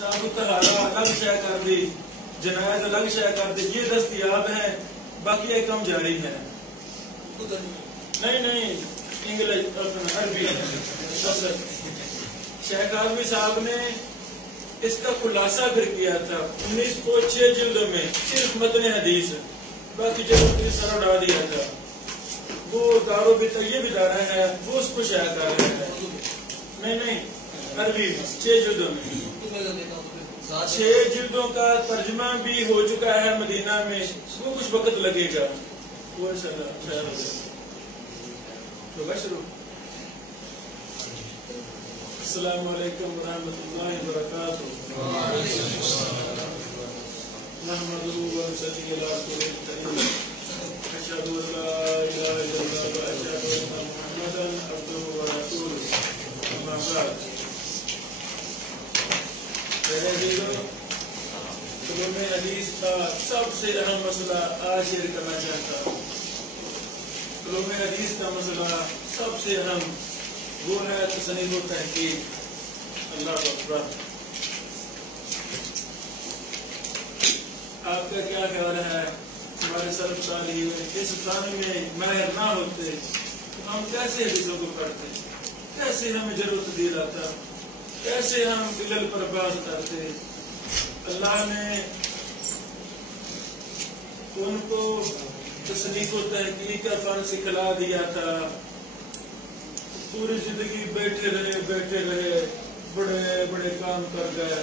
الگ شائع کر دی، جنائز الگ شائع کر دی، یہ دستیاب ہے، باقی یہ کم جاری ہے. نہیں انگلش عربی. شیخ اعظمی صاحب نے اس کا خلاصہ پھر کیا تھا 1906 جلدوں میں، صرف متن حدیث، باقی جلد سر اڑا دیا تھا. وہ دارو بھی طیب ادارہ ہے، وہ اس کو شائع کر رہے ہیں. نہیں عربی 6 جلدوں میں، 6 جلدوں کا ترجمہ بھی ہو چکا ہے مدینہ میں. وہ کچھ وقت لگے گا. وہ شروع. السلام علیکم ورحمۃ اللہ وبرکاتہ. نحمده ونصلي على رسوله الكريم. اشهد ان لا اله الا الله واشهد ان محمدا عبده ورسوله. اما بعد. میرے عزیزو، علوم حدیث کا سب سے اہم مسئلہ آج شیئر کرنا چاہتا ہوں. علوم حدیث کا مسئلہ سب سے اہم وہ ہے تصنیف و تحقیق. اللہ اکبر. آپ کا کیا خیال ہے؟ ہمارے سلف صالحین اس فن میں ماہر نہ ہوتے تو ہم کیسے حدیثوں کو پڑھتے، کیسے ہمیں جرح و تعدیل آتا، کیسے ہم علل پر بات کرتے؟ اللہ نے ان کو تصنیف و تحقیق کا فن سکھلا دیا تھا. پوری زندگی بیٹھے رہے بڑے بڑے کام کر گئے.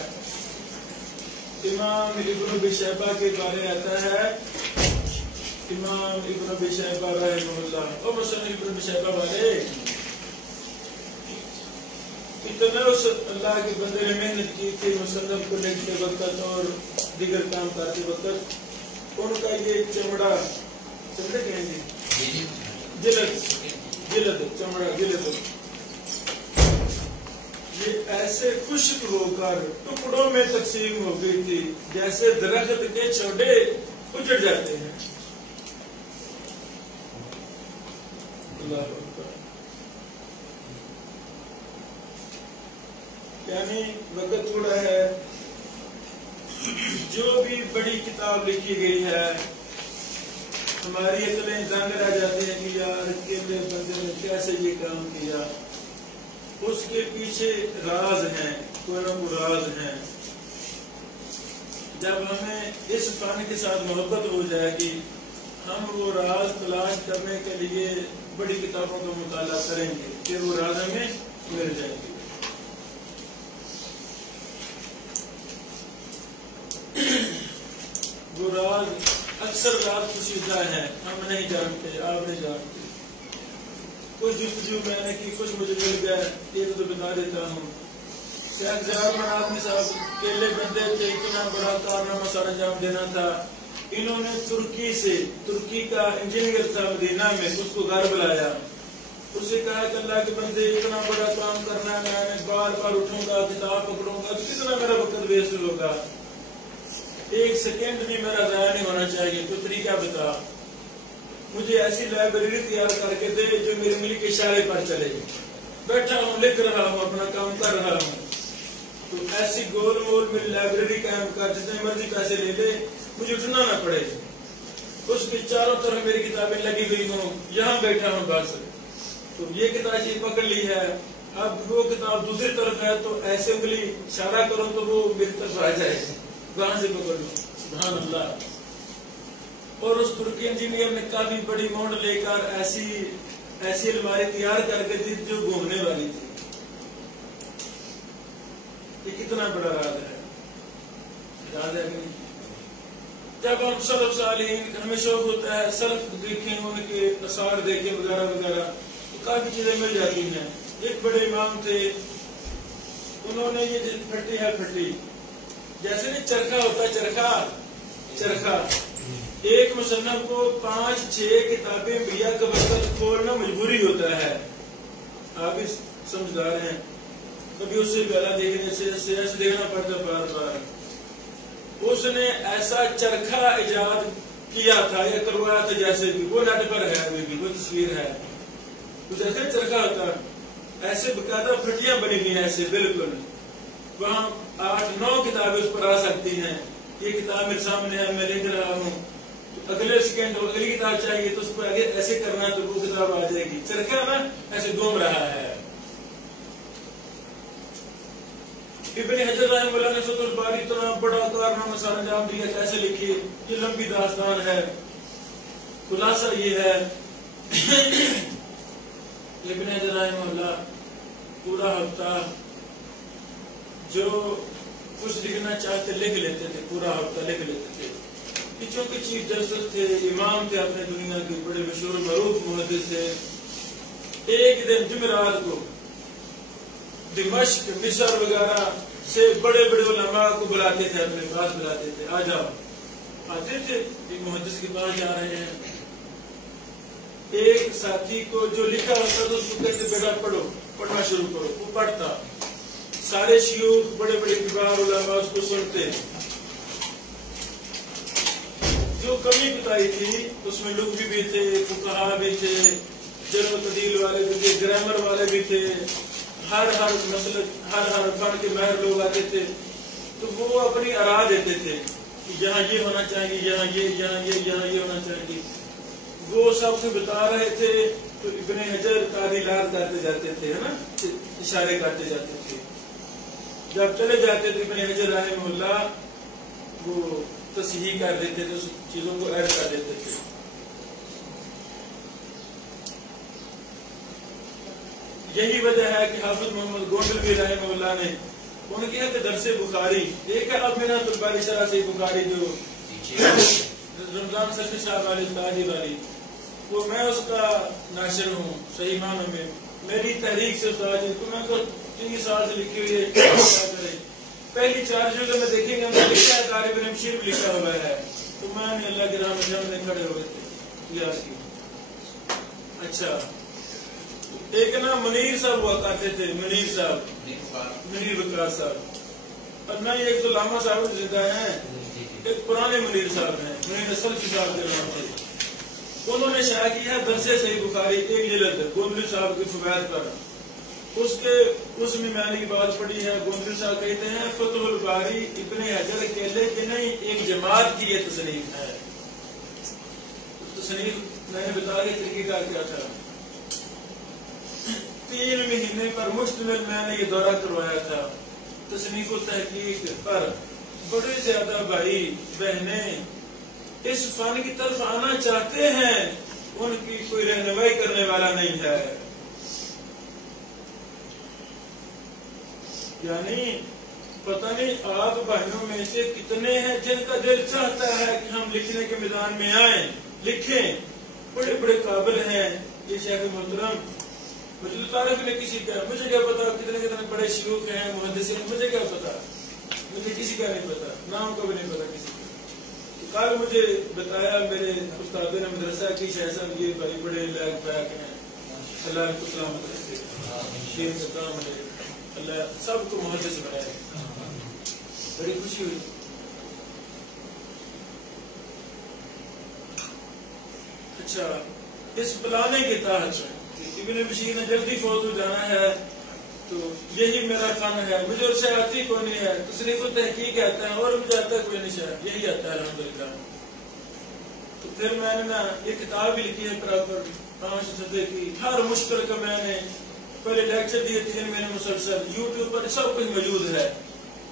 امام ابن ابی شیبہ کے بارے آتا ہے، امام ابن ابی شیبہ رحمہ اللہ، اور مصنف ابن ابی شیبہ والے اتنا اس اللہ کے بندے نے محنت کی تھی مصنف کو لکھتے وقت اور دیگر کام کرتے وقت. ان کا یہ چمڑا کہیں گے جلد چمڑا جلد یہ ایسے خشک ہو کر ٹکڑوں میں تقسیم ہو گئی تھی جیسے درخت کے چھوٹے اجڑ جاتے ہیں. یعنی وقت تھوڑا ہے. جو بھی بڑی کتاب لکھی گئی ہے ہماری عقلیں دنگ رہ جاتے ہیں کہ یار اکیلے بندے نے کیسے یہ کام کیا. اس کے پیچھے راز ہیں، کوئی نہ کوئی راز ہیں. جب ہمیں اس فن کے ساتھ محبت ہو جائے گی ہم وہ راز تلاش کرنے کے لیے بڑی کتابوں کا مطالعہ کریں گے کہ وہ راز ہمیں مل جائیں گے. وہ راز اکثر راز پوشیدہ ہیں، ہم نہیں جانتے، آپ نہیں جانتے. کچھ جستجو میں نے کی، کچھ مجھے مل گیا، یہ تو بتا دیتا ہوں. شیخ زیار آدمی صاحب اکیلے بندے تھے، اتنا بڑا کارنامہ سر انجام دینا تھا. انہوں نے ترکی کا انجینئر تھا مدینہ میں، اس کو گھر بلایا. اس سے کہا کہ اللہ کے بندے اتنا بڑا کام کرنا ہے، میں بار بار اٹھوں گا کتاب پکڑوں گا، کتنا میرا وقت ویسٹ ہوگا، 1 سیکنڈ بھی میرا ضائع نہیں ہونا چاہیے، تو طریقہ بتا. مجھے ایسی لائبریری تیار کر کے دے جو میری ملک کے اشارے پر چلے. بیٹھا ہوں، لکھ رہا ہوں، اپنا کام کر رہا ہوں. تو ایسی گول مول میں لائبریری قائم کر، جتنے مرضی پیسے لے لے، مجھے اٹھنا نہ پڑے. اس کے چاروں طرف میری کتابیں لگی ہوئی ہوں، یہاں بیٹھا ہوں بس. تو یہ کتاب یہ پکڑ لی ہے، اب وہ کتاب دوسری طرف ہے تو ایسے انگلی اشارہ کرو تو وہ میری طرف آ جائے، وہاں سے پکڑ لو. سبحان اللہ. اور اس ترکی انجینئر نے کافی بڑی موڈ لے کر ایسی الماری تیار کر کے دی جو گھومنے والی تھی. یہ کتنا بڑا راز ہے، یاد ہے کہ نہیں؟ جب ہم سلف صالحین ہمیں شوق ہوتا ہے سلف دیکھیں، ان کے آثار دیکھیں وغیرہ وغیرہ، تو کافی چیزیں مل جاتی ہیں. ایک بڑے امام تھے، انہوں نے یہ پھٹی ہے پھٹی جیسے نہیں چرخا ہوتا ہے، چرخا ایک مصنف کو 5-6 کتابیں مہیا کا وقت کھولنا مجبوری ہوتا ہے. آپ بھی سمجھدار ہیں، کبھی اس سے پہلا دیکھنے سے ایسے دیکھنا پڑتا بار بار. اس نے ایسا چرخا ایجاد کیا تھا یا کروایا تھا جیسے بھی وہ نیٹ پر ہے، وہ تصویر ہے، کچھ ایسے چرخا ہوتا ہے، ایسے باقاعدہ پھٹیاں بنی ہوئی ہیں ایسے بالکل. وہاں 8-9 کتابیں اس پر آ سکتی ہیں. یہ کتاب میرے سامنے ہے, میں لکھ رہا ہوں, اگلے سیکنڈ اگلی کتاب چاہیے تو اس کو آگے ایسے کرنا تو وہ کتاب آ جائے گی. چرخا نا ایسے گھوم رہا ہے. ابن حجر رحمہ اللہ نے فتح الباری اتنا بڑا کارنامہ سر انجام دیا, کیسے لکھی, یہ لمبی داستان ہے. خلاصہ یہ ہے ابن حجر رحمہ اللہ پورا ہفتہ جو کچھ لکھنا چاہتے لکھ لیتے تھے, پورا ہفتہ لکھ لیتے تھے. چونکہ چیف جسٹس تھے, امام تھے اپنے دنیا کے, بڑے مشہور معروف محدث تھے. ایک دن جمعرات کو دمشق مصر وغیرہ سے بڑے بڑے علماء کو بلاتے تھے, اپنے پاس بلاتے تھے, آ جاؤ. آتے تھے, ایک محدث کے پاس جا رہے ہیں. ایک ساتھی کو جو لکھا ہوتا تھا اس کو کہتے بیٹا پڑھو, پڑھنا شروع کرو. وہ پڑھتا, سارے شیوخ بڑے بڑے کبار علماء اس کو سنتے. جو کمی بتائی تھی اس میں لغوی بھی تھے, فقہا بھی تھے, جرح و تعدیل والے بھی تھے, گرامر والے بھی تھے, ہر مسلک ہر فن کے ماہر لوگ آتے تھے. تو وہ اپنی آراء دیتے تھے کہ یہاں یہ ہونا چاہیے, یہاں یہ ہونا چاہیے. وہ سب کو بتا رہے تھے تو ابن حجر تعدیلات کرتے جاتے تھے, ہے نا, اشارے کرتے جاتے تھے. جب چلے جاتے تھے ابن حجر رحمہ اللہ وہ تصحیح کر دیتے تھے, اس چیزوں کو ایڈ کر دیتے تھے. یہی وجہ ہے کہ حافظ محمد گونڈلوی رحمہ اللہ نے ان کے کہ درس بخاری ایک ہے, اب منہاج الباری شرح صحیح بخاری جو رمضان سفی صاحب والی تاجی والی, وہ میں اس کا ناشر ہوں صحیح معنوں میں. میری تحریک سے استاد جی کو میں 3 سال سے لکھی ہوئی ہے, کیا کرے. پہلی 4 جلدوں میں دیکھیں گے میں لکھا ہے, طالب علم شیر بھی لکھا ہوا ہے. تو میں نے اللہ کے راہ میں جمع میں کھڑے ہوئے تھے یاد کی. اچھا, ایک نا منیر صاحب ہوا کرتے تھے, منیر صاحب, منیر وقاص صاحب. اور نہ ایک تو لاما صاحب زندہ ہیں, ایک پرانے منیر صاحب ہیں, منیر سلفی صاحب کے نام سے. انہوں نے شائع کیا ہے درس صحیح بخاری 1 جلد گونڈلوی صاحب کی فوائد پر. اس میں میں نے کی بات پڑھی ہے, گونڈلوی صاحب کہتے ہیں فتح الباری ابن حجر اکیلے کے نہیں ایک جماعت کی یہ تصنیف ہے. تصنیف میں نے بتا دیا طریقہ کار کیا تھا. 3 مہینے پر مشتمل میں نے یہ دورہ کروایا تھا تصنیف و تحقیق پر. بڑے زیادہ بھائی بہنیں اس فن کی طرف آنا چاہتے ہیں, ان کی کوئی رہنمائی کرنے والا نہیں ہے. یعنی پتہ نہیں آپ بھائیوں میں سے کتنے ہیں جن کا دل چاہتا ہے کہ ہم لکھنے کے میدان میں آئیں, لکھیں. بڑے بڑے قابل ہیں یہ شیخ محترم. مجھے تعارف نے کسی کا, مجھے کیا پتا کتنے بڑے شیوخ ہیں محدثین, مجھے کیا پتا, مجھے کسی کا نہیں پتا, نام کا بھی نہیں پتا کسی کا. کل مجھے بتایا میرے استاد نے مدرسہ کی شیخ صاحب یہ بھائی بڑے لائق بیک ہیں, اللہ کو سلامت رکھے, شیر کا کام ہے, اللہ سب کو محدث بنائے. بڑی خوشی ہوئی. اچھا, اس پلانے کے تحت ابن بشیر نے جلدی فوت ہو جانا ہے تو یہی میرا فن ہے. مجھے اور سے آتی کوئی نہیں ہے, تصنیف و تحقیق آتا ہے, اور مجھے آتا ہے کوئی نہیں شاید, یہی آتا ہے الحمدللہ. تو پھر میں نے نا یہ کتاب بھی لکھی ہے برابر 5 صفحے کی. ہر مشکل کا میں نے پہلے لیکچر دیے 3 مہینے مسلسل, یوٹیوب پر سب کچھ موجود ہے.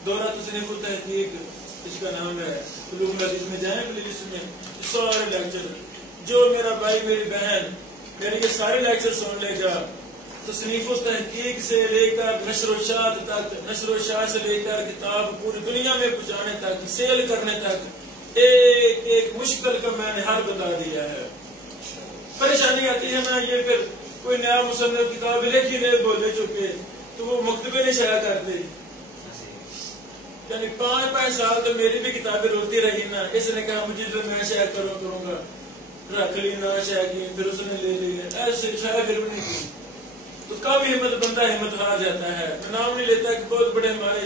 دورہ تصنیف و تحقیق اس کا نام ہے, علوم الحدیث میں جائیں پلیز, اس میں سارے لیکچر. جو میرا بھائی میری بہن میرے یہ سارے لیکچر سن لے گا, تصنیف و تحقیق سے لے کر نشر و اشاعت تک, نشر و اشاعت سے لے کر کتاب پوری دنیا میں پہنچانے تک, سیل کرنے تک, ایک ایک مشکل کا میں نے حل بتا دیا ہے. پریشانی آتی ہے نا, یہ پھر کوئی نیا مصنف کتاب لکھی لے بولے چکے تو وہ مکتبے نہیں شائع کرتے. یعنی 5 سال تو میری بھی کتابیں روتی رہی نا. اس نے کہا مجھے جو میں شائع کروں گا, رکھ لی نہ شائع کی, پھر اس نے لے لی, ایسے شائع پھر نہیں کی. تو کب ہمت بندہ ہمت ہار جاتا ہے. میں نام نہیں لیتا کہ بہت بڑے ہمارے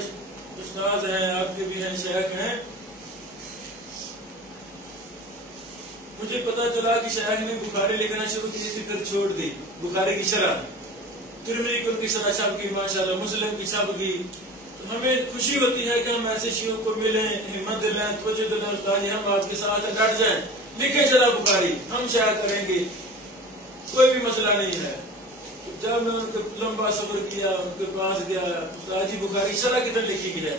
استاد ہیں, آپ کے بھی ہیں, شیخ ہیں. مجھے پتا چلا کہ شیخ نے بخاری لکھنا شروع کی تھی, پھر چھوڑ دی. بخاری کی شرح, ترمذی کی ان کی شرح چھپ کی ماشاءاللہ, مسلم کی چھپ کی, ہمیں خوشی ہوتی ہے کہ ہم ایسے شیعوں کو ملیں، ہمت دلائیں، توجہ دلائیں، استاد جی ہم آپ کے ساتھ ڈٹ جائیں، لکھیں شرح بخاری، ہم شائع کریں گے، کوئی بھی مسئلہ نہیں ہے۔ جب میں ان کو لمبا سفر کیا، ان کے پاس گیا، استاد جی بخاری شرح کتنے لکھی گئی ہے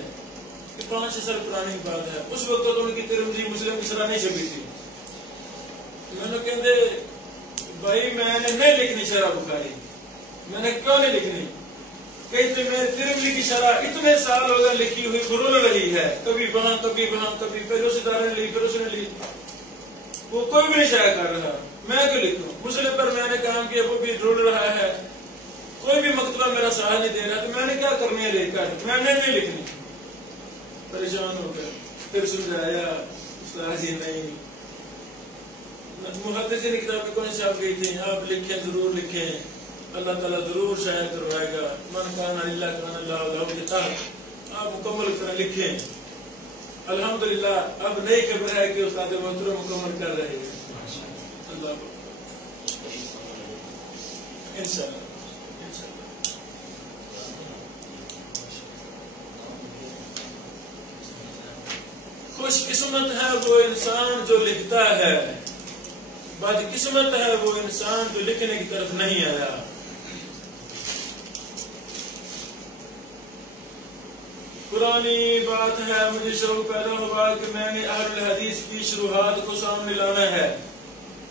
کہ 5-6 سال پرانی بات ہے، اس وقت تو ان کی ترمذی مسلم کی شرح نہیں چھپی تھی۔ میں نے کہتے بھائی میں نے نہیں لکھنی شرح بخاری، میں نے کیوں نہیں لکھنی؟ کہتے میں ترمذی کی شرح اتنے سال ہو گئے لکھی ہوئی گرول رہی ہے، کبھی وہاں کبھی وہاں، کبھی پھر اس ادارے نے لی، پھر اس نے لی، وہ کوئی بھی نہیں شائع کر رہا، میں کیوں لکھوں؟ مسلم پر میں نے کام کیا، وہ بھی رول رہا ہے، کوئی بھی مکتبہ میرا ساتھ نہیں دے رہا، تو میں نے کیا کرنی ہے لے کر؟ میں نے نہیں لکھنی۔ پریشان ہو گئے، پھر سمجھایا استاد جی نہیں، محدثین کی کتاب میں کون سی آپ گئی تھی؟ آپ لکھیں، ضرور لکھیں، اللہ تعالیٰ ضرور شائع کروائے گا، من کان للہ کان اللہ لہ کتاب، آپ مکمل کریں، لکھیں۔ الحمدللہ اب نئی خبر ہے کہ استاد محترم مکمل کر رہے ہیں، اللہ انشاءاللہ۔ خوش قسمت ہے وہ انسان جو لکھتا ہے، بد قسمت ہے وہ انسان جو لکھنے کی طرف نہیں آیا۔ پرانی بات ہے، مجھے شوق پیدا ہوا کہ میں نے اہل الحدیث کی شروحات کو سامنے لانا ہے۔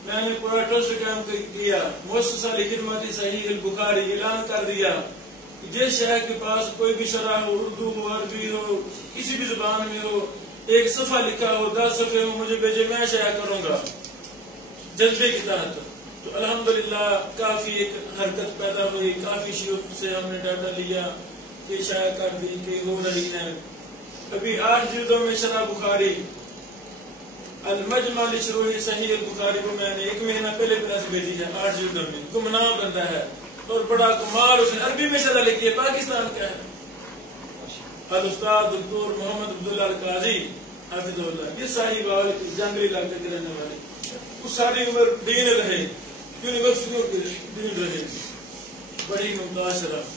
میں نے پورا ٹرسٹ قائم کیا، مؤسسہ لخدمت صحیح البخاری اعلان کر دیا کہ جس شہر کے پاس کوئی بھی شرح ہو، اردو ہو، عربی ہو، کسی بھی زبان میں ہو، ایک صفحہ لکھا ہو، 10 صفحے ہو، مجھے بھیجے، میں شائع کروں گا جذبے کی تحت۔ تو الحمدللہ کافی ایک حرکت پیدا ہوئی، کافی شیعوں سے ہم نے ڈاٹا لیا کہ شائع کر دی کہ ہو رہی ہے۔ ابھی 8 جلدوں میں شرح بخاری المجمع لشروح صحیح البخاری کو میں نے 1 مہینہ پہلے پریس بھیجی ہے، 8 جلدوں میں، گمنام بندہ ہے اور بڑا کمال، اس نے عربی میں شرح لکھی ہے، پاکستان کا ہے، الاستاذ دکتور محمد عبداللہ القاضی حافظ اللہ، یہ صاحب آل جنگلی علاقے کے رہنے والے، وہ ساری عمر دین رہے، یونیورسٹیوں کے دین رہے، بڑی ممتاز شرح۔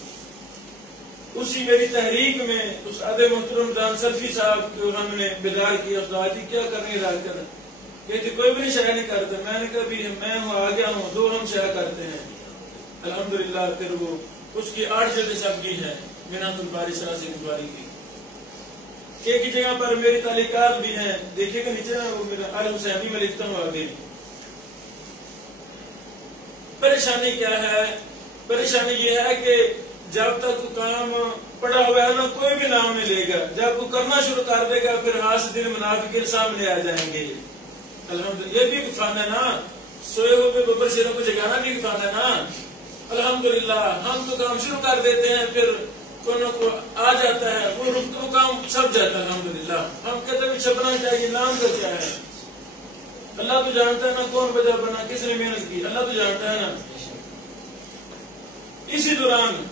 اسی میری تحریک میں استاد محترم جان سلفی صاحب کو ہم نے بیدار کیا، استاد جی کیا کرنے لا کر، کہتے کوئی بھی نہیں شائع نہیں کرتا، میں نے کہا بھی میں ہوں، آ گیا ہوں، 2 ہم شائع کرتے ہیں۔ الحمدللہ پھر وہ اس کی 8 جلدیں سب کی ہیں، منہاۃ الباری شرح صحیح بخاری کی۔ ایک ہی جگہ پر میری تعلیقات بھی ہیں، دیکھیے کہ نیچے وہ میرا الحسینی میں لکھتا ہوں آگے۔ پریشانی کیا ہے؟ پریشانی یہ ہے کہ جب تک کام پڑا ہوا ہے نا، کوئی بھی نام نہیں لے گا، جب وہ کرنا شروع کر دے گا پھر حاسدین منافقین سامنے آ جائیں گے۔ الحمدللہ یہ بھی ایک فن ہے نا، سوئے ہوئے ببر شیروں کو جگانا بھی ایک فن ہے نا۔ الحمدللہ ہم تو کام شروع کر دیتے ہیں، پھر کو آ جاتا ہے، وہ کام چھپ جاتا ہے۔ الحمدللہ ہم کہتے ہیں چھپنا چاہیے، نام کا کیا ہے؟ اللہ تو جانتا ہے نا کون وجہ بنا، کس نے محنت کی، اللہ تو جانتا ہے نا۔ اسی دوران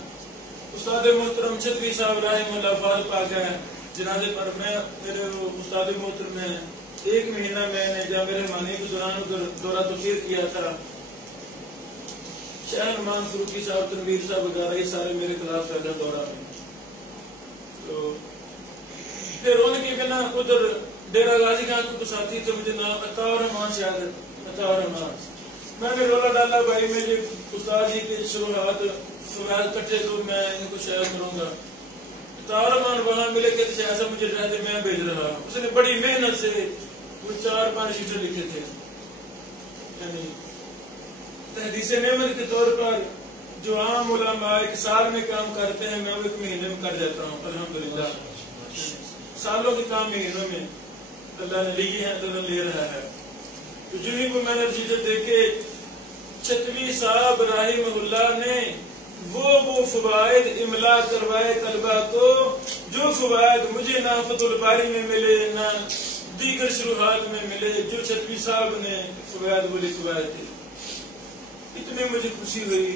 استاد محترم چھتوی صاحب رحمہ اللہ فاضل پاک ہے، جنازے پر میں میرے استاد محترم نے 1 مہینہ میں نے جامع رحمانی کے دوران دورہ تقریر کیا تھا، شاہ نعمان فروقی صاحب، تنویر صاحب وغیرہ یہ سارے میرے کلاس فیڈر دورہ میں۔ تو پھر ان کی بنا ادھر ڈیرہ غازی خان کو ساتھی تھے، مجھے نام عطا الرحمان، شاید عطا الرحمان، میں نے رولا ڈالا بھائی میرے استاد جی کے شروحات فوائد کٹے تو میں ان کو شائع کروں گا۔ عطا الرحمان وہاں ملے کہ ایسا مجھے رہتے میں بھیج رہا ہوں، اس نے بڑی محنت سے وہ 4-5 شیٹیں لکھے تھے، یعنی تحدیث نعمت کے طور پر جو عام علماء 1 سال میں کام کرتے ہیں، میں وہ 1 مہینے میں کر جاتا ہوں۔ الحمدللہ سالوں کے کام مہینوں میں اللہ نے لی ہے، اللہ لے رہا ہے۔ تو جو ہی وہ میں نے چیزیں دیکھے، چھتوی صاحب رحمہ اللہ نے وہ فوائد املا کروائے طلبہ کو، جو فوائد مجھے نہ فتح الباری میں ملے نہ دیگر شروحات میں ملے، جو چھتوی صاحب نے فوائد وہ لکھوائے تھے۔ اتنی مجھے خوشی ہوئی۔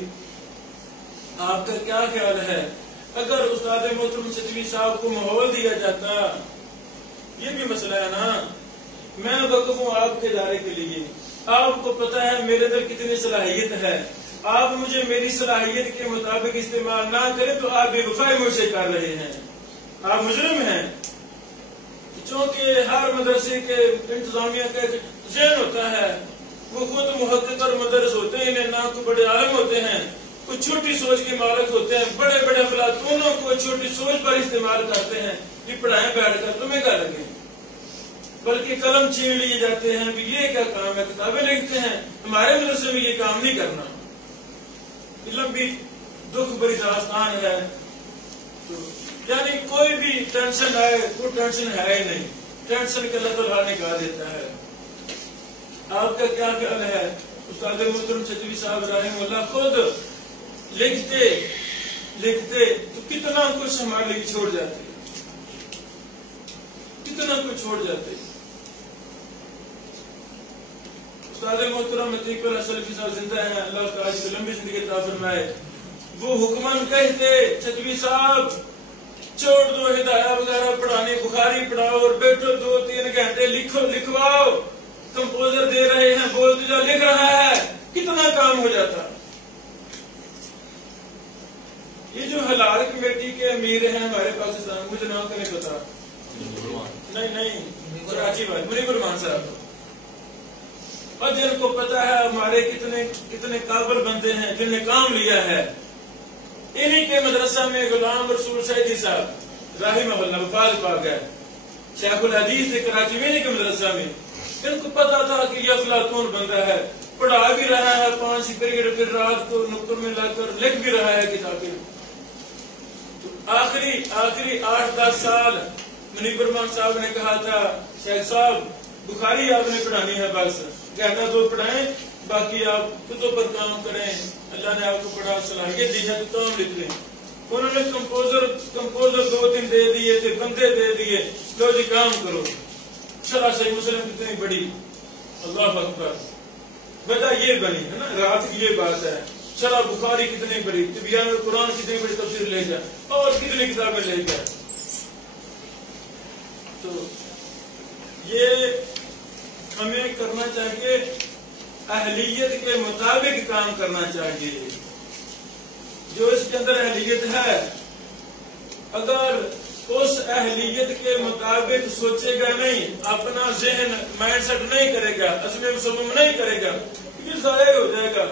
آپ کا کیا خیال ہے اگر استاد محترم چھتوی صاحب کو ماحول دیا جاتا؟ یہ بھی مسئلہ ہے نا۔ میں وقف ہوں آپ کے ادارے کے لیے، آپ کو پتا ہے میرے اندر کتنی صلاحیت ہے، آپ مجھے میری صلاحیت کے مطابق استعمال نہ کریں تو آپ بے وفائی مجھ سے کر رہے ہیں۔ آپ مجرم ہیں. چونکہ ہر مدرسے کے انتظامیہ کا ایک ذہن ہوتا ہے، وہ خود محقق اور مدرس ہوتے ہیں، نہ کوئی بڑے عالم ہوتے ہیں، کچھ چھوٹی سوچ کے مالک ہوتے ہیں، بڑے بڑے افلاطونوں کو چھوٹی سوچ پر استعمال کرتے ہیں. یہ پڑھائیں بیٹھ کر تمہیں کیا لگے، بلکہ قلم چھین لیے جاتے ہیں. یہ کیا کام ہے، کتابیں لکھتے ہیں. ہمارے مدرسے میں یہ کام نہیں کرنا. یہ لمبی دکھ بری داستان ہے. یعنی کوئی بھی ٹینشن آئے، کوئی ٹینشن ہے ہی نہیں. ٹینشن کے اللہ تعالیٰ نکال دیتا ہے. آپ کا کیا خیال ہے؟ استاد محترم چچوی صاحب رحمہ اللہ خود لکھتے تو کتنا کچھ ہمارے لیے چھوڑ جاتے، کتنا کچھ چھوڑ جاتے. استاد محترم عتیق اللہ سلفی صاحب زندہ ہیں، اللہ تعالیٰ کی لمبی زندگی عطا فرمائے. وہ حکمن کہتے چچوی صاحب چھوڑ دو ہدایہ وغیرہ پڑھانے، بخاری پڑھاؤ اور بیٹھو 2-3 گھنٹے لکھواؤ. کمپوزر دے رہے ہیں، بولتے جا، لکھ رہا ہے، کتنا کام ہو جاتا. یہ جو حلال کمیٹی کے امیر ہیں ہمارے پاکستان، مجھے نام کا نہیں پتا، نہیں کراچی والے منیب الرحمان صاحب، اور جن کو پتا ہے ہمارے کتنے قابل بندے ہیں جن نے کام لیا ہے. انہی کے مدرسہ میں غلام رسول سعیدی صاحب رحمہ اللہ وفات پا گئے، شیخ الحدیث تھے کراچی میں. انہی کے مدرسہ میں ان کو پتا تھا کہ یہ افلاطون بندہ ہے، پڑھا بھی رہا ہے 5 پیریڈ، پھر رات کو نکر میں لا کر لکھ بھی رہا ہے کتابیں. آخری 8-10 سال منیب الرحمان صاحب نے کہا تھا، شیخ صاحب بخاری آپ نے پڑھانی ہے، بس کہتا 2 پڑھائیں، باقی آپ کتب پر کام کریں. اللہ نے آپ کو بڑا صلاحیت دی ہے تو کام لکھ لیں. انہوں نے کمپوزر 2-3 دے دیے تھے، بندے دے دیے، لو جی کام کرو. شرح صحیح مسلم کتنی بڑی، اللہ اکبر، وجہ یہ بنی ہے نا، رات کی یہ بات ہے. شرح بخاری کتنی بڑی، تبیان القرآن کتنی بڑی تفسیر لے جائے، اور کتنی کتابیں لے جائے. تو یہ ہمیں کرنا چاہیے، اہلیت کے مطابق کام کرنا چاہیے. جو اس کے اندر اہلیت ہے، اگر اس اہلیت کے مطابق سوچے گا نہیں، اپنا ذہن مائنڈ سیٹ نہیں کرے گا، عزم مصمم نہیں کرے گا، یہ ضائع ہو جائے گا.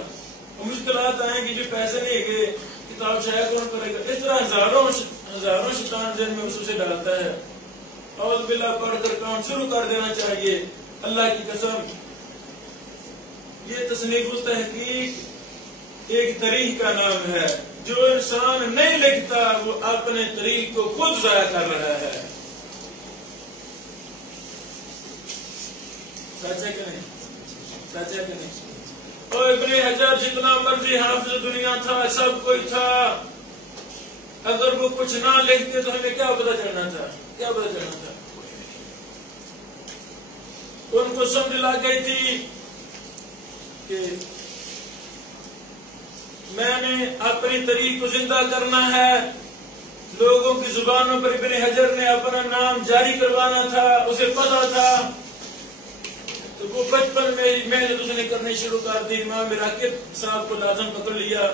مشکلات آئیں گی، جو پیسے نہیں گئے کتاب شائع کون کرے گا. اس طرح ہزاروں شیطان ذہن میں وسوسے ڈالتا ہے. اعوذ باللہ پڑھ کر کام شروع کر دینا چاہیے. اللہ کی قسم، یہ تصنیف التحقیق ایک طریق کا نام ہے. جو انسان نہیں لکھتا وہ اپنے طریق کو خود ضائع کر رہا ہے. سچ ہے کہ نہیں؟ سچ ہے کہ نہیں؟ اور ابن حجر جتنا مرضی حافظ دنیا تھا، سب کوئی تھا، اگر وہ کچھ نہ لکھتے تو ہمیں کیا پتا چلنا تھا؟ کیا پتا چلنا تھا؟ ان کو سمجھ لا گئی تھی کہ میں نے اپنی طریق کو زندہ کرنا ہے. لوگوں کی زبانوں پر ابن حجر نے اپنا نام جاری کروانا تھا، اسے پتا تھا. تو وہ بچپن میں ہی محنت اس نے کرنی شروع کر دی. امام راکب صاحب کو لازم پکڑ لیا.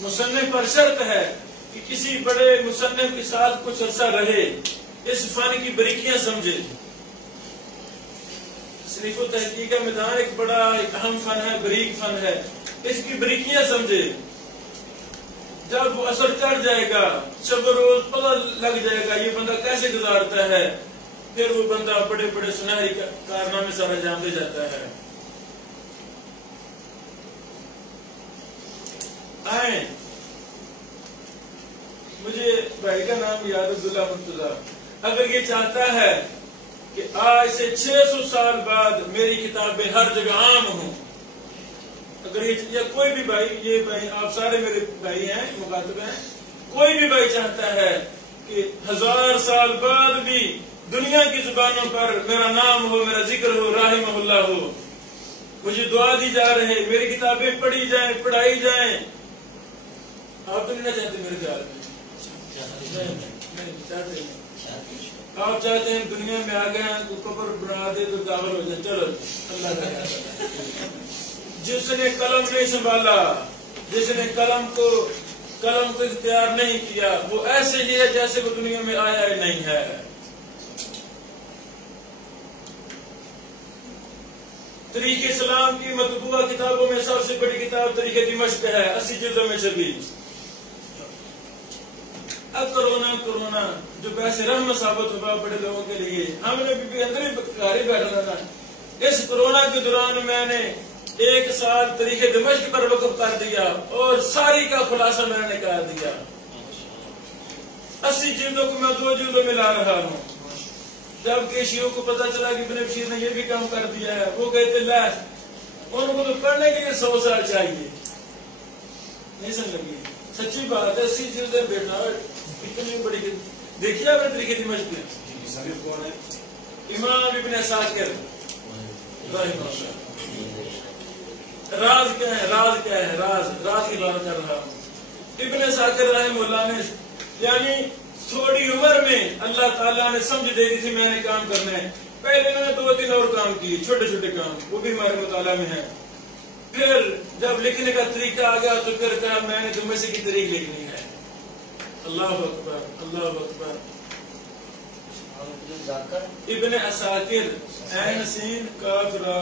مصنف پر شرط ہے کہ کسی بڑے مصنف کے ساتھ کچھ عرصہ رہے، اس فن کی باریکیاں سمجھے. تصنیف التحقیق کا میدان ایک بڑا اہم فن ہے، باریک فن ہے، اس کی باریکیاں سمجھے. جب وہ اثر چڑھ جائے گا، شب روز پتہ لگ جائے گا یہ بندہ کیسے گزارتا ہے، پھر وہ بندہ بڑے بڑے سنہری کارنامے سر انجام دے جاتا ہے. آئیں، مجھے بھائی کا نام یاد عبداللہ مرتضیٰ، اگر یہ چاہتا ہے کہ آج سے 600 سال بعد میری کتابیں ہر جگہ عام ہوں، اگر یہ کوئی بھی بھائی، یہ بھائی آپ سارے میرے بھائی ہیں، مخاطب ہیں، کوئی بھی بھائی چاہتا ہے کہ 1000 سال بعد بھی دنیا کی زبانوں پر میرا نام ہو، میرا ذکر ہو، رحمہ اللہ ہو، مجھے دعا دی جا رہے، میری کتابیں پڑھی جائیں، پڑھائی جائیں. آپ تو نہیں چاہتے میرے خیال میں؟ چاہتے ہیں. آپ چاہتے ہیں دنیا میں آ گئے ہیں تو قبر بنا دے تو داخل ہو جائے. چلو اللہ کا. جس نے قلم نہیں سنبھالا، جس نے قلم کو کلم کو اختیار نہیں کیا، وہ ایسے ہی ہے جیسے وہ دنیا میں آیا ہی نہیں ہے۔ تاریخ اسلام کی مطبوعہ کتابوں میں سب سے بڑی کتاب تاریخ دمشق ہے، 80 جلدوں میں چھپی۔ اب کرونا جو پیسے رحمت ثابت ہوا بڑے لوگوں کے لیے، ہم نے بھی اندر ہی گھر ہی بیٹھنا تھا۔ اس کرونا کے دوران میں نے 1 سال تاریخ دمشق پر وقف کر دیا اور ساری کا خلاصہ میں نے نکال دیا۔ 80 جلدوں کو میں 2 جلدوں میں لا رہا ہوں۔ جب کہ شیعوں کو پتا چلا کہ ابن بشیر نے یہ بھی کام کر دیا ہے، وہ کہتے لا ان کو تو پڑھنے کے لیے 100 سال چاہیے۔ نہیں سمجھ لگی؟ سچی بات ہے، 80 جلدیں بیٹھنا اتنی بڑی دیکھیے آپ نے تاریخ دمشق میں کون ہے؟ امام ابن عساکر۔ راز کیا ہے؟ راز کی بات کر رہا ہوں۔ ابن عساکر رحمہ اللہ نے یعنی تھوڑی عمر میں اللہ تعالیٰ نے سمجھ دے دی تھی میں نے کام کرنا ہے۔ پہلے میں نے 2-3 اور کام کیے، چھوٹے چھوٹے کام، وہ بھی ہمارے مطالعہ میں ہیں۔ پھر جب لکھنے کا طریقہ آ گیا تو پھر کہا میں نے دمشق کی تاریخ لکھنی ہے۔ اللہ اکبر، اللہ اکبر۔ ابن عساکر، عین سین کاف را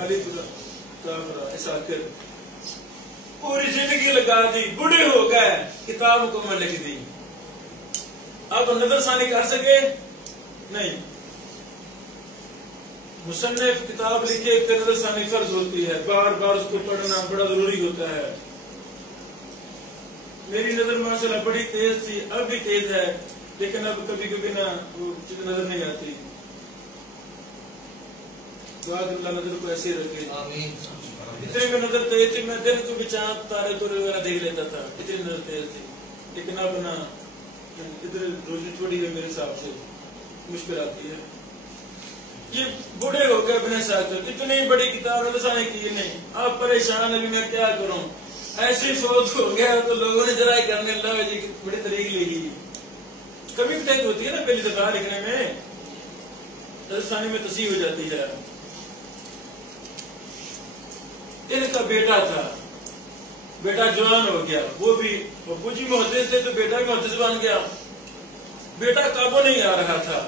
الف کاف را عساکر، پوری زندگی لگا دی، بوڑھے ہو گئے، کتاب کو میں لکھ دی۔ اب نظر ثانی کر سکے نہیں، مصنف کتاب لکھے کہ نظر ثانی فرض ہوتی ہے، بار بار اس کو پڑھنا بڑا ضروری ہوتا ہے۔ میری نظر ماشاءاللہ بڑی تیز تھی، اب بھی تیز ہے، لیکن اب کبھی کبھی نہ وہ نظر نہیں آتی۔ دعا کہ اللہ نظر کو ایسے رکھے۔ اتنی میں نظر تیز تھی، میں دن کو بھی چاند تارے تورے وغیرہ دیکھ لیتا تھا، اتنی نظر تیز تھی، لیکن اب نہ ادھر روشنی چھوڑی ہے میرے حساب سے، مشکل آتی ہے۔ یہ بوڑھے ہو گئے ابن عساکر، اتنی بڑی کتاب نظر ثانی کی نہیں، آپ پریشان، ابھی میں کیا کروں، ایسی فوت ہو گیا تو لوگوں نے ذرا کرنے اللہ جی بڑی طریق لکھی۔ کبھی ٹیک ہوتی ہے نا پہلی دفعہ لکھنے میں، نظر ثانی میں تصحیح ہو جاتی ہے۔ ان کا بیٹا تھا، بیٹا جوان ہو گیا، وہ بھی ابو جی محدث تھے تو بیٹا بھی محدث بن گیا، بیٹا قابو نہیں آ رہا تھا۔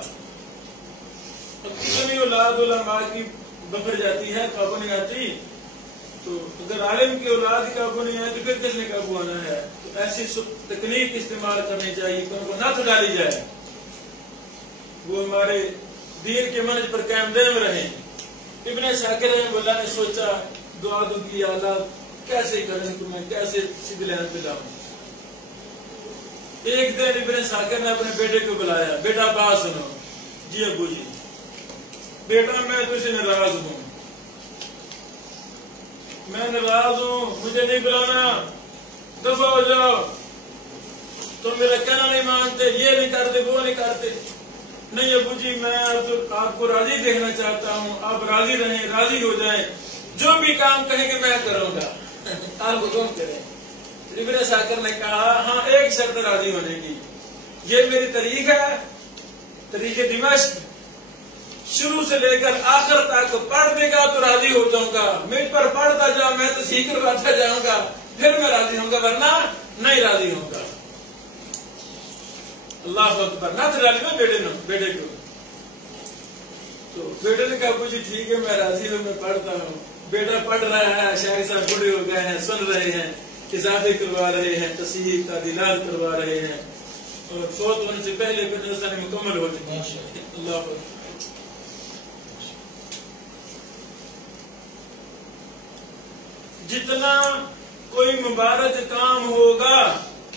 کتنی اولاد علماء کی بکھر جاتی ہے، قابو نہیں آتی، تو اگر عالم کی اولاد قابو نہیں آئے تو پھر کس نے قابو آنا ہے؟ تو ایسی تکنیک استعمال کرنی چاہیے کہ ان کو نہ ڈالی جائے، وہ ہمارے دین کے منہج پر قائم دائم رہیں۔ ابن عساکر رحمہ اللہ نے سوچا، دعا کی اللہ کیسے کریں تو میں کیسے سیدھی لائن پہ لاؤں۔ ایک دن ابن عساکر نے اپنے بیٹے کو بلایا، بیٹا بات سنو۔ جی ابو جی۔ بیٹا میں تو اسے ناراض ہوں، میں ناراض ہوں، مجھے نہیں بلانا، دفع ہو جاؤ، تم میرا کہنا نہیں مانتے، یہ نہیں کرتے، وہ نہیں کرتے۔ نہیں ابو جی میں آپ کو راضی دیکھنا چاہتا ہوں، آپ راضی رہیں، راضی ہو جائیں، جو بھی کام کہیں گے میں کروں گا، آپ حکم کریں۔ ابن عساکر نے کہا ہاں ایک شرط راضی ہونے کی، یہ میری تاریخ ہے، تاریخ دمشق، شروع سے لے کر آخر تک پڑھ دے گا تو راضی ہو جاؤں گا، مجھ پر پڑھتا جا، میں تو سیکھ کرواتا جاؤں گا، پھر میں راضی ہوں گا، ورنہ نہیں راضی ہوں گا۔ اللہ اکبر، نہ تو راضی ہوں بیٹے کو، تو بیٹے نے کہا ابو جی ٹھیک ہے میں راضی ہوں، میں پڑھتا ہوں۔ بیٹا پڑھ رہا ہے، شاعر صاحب بوڑھے ہو گئے ہیں، سن رہے ہیں، اضافے کروا رہے ہیں، تصحیح تعدیلات کروا رہے ہیں، اور فوت ہونے سے پہلے پھر نظر مکمل ہو چکی ہے۔ اللہ اکبر۔ جتنا کوئی مبارک کام ہوگا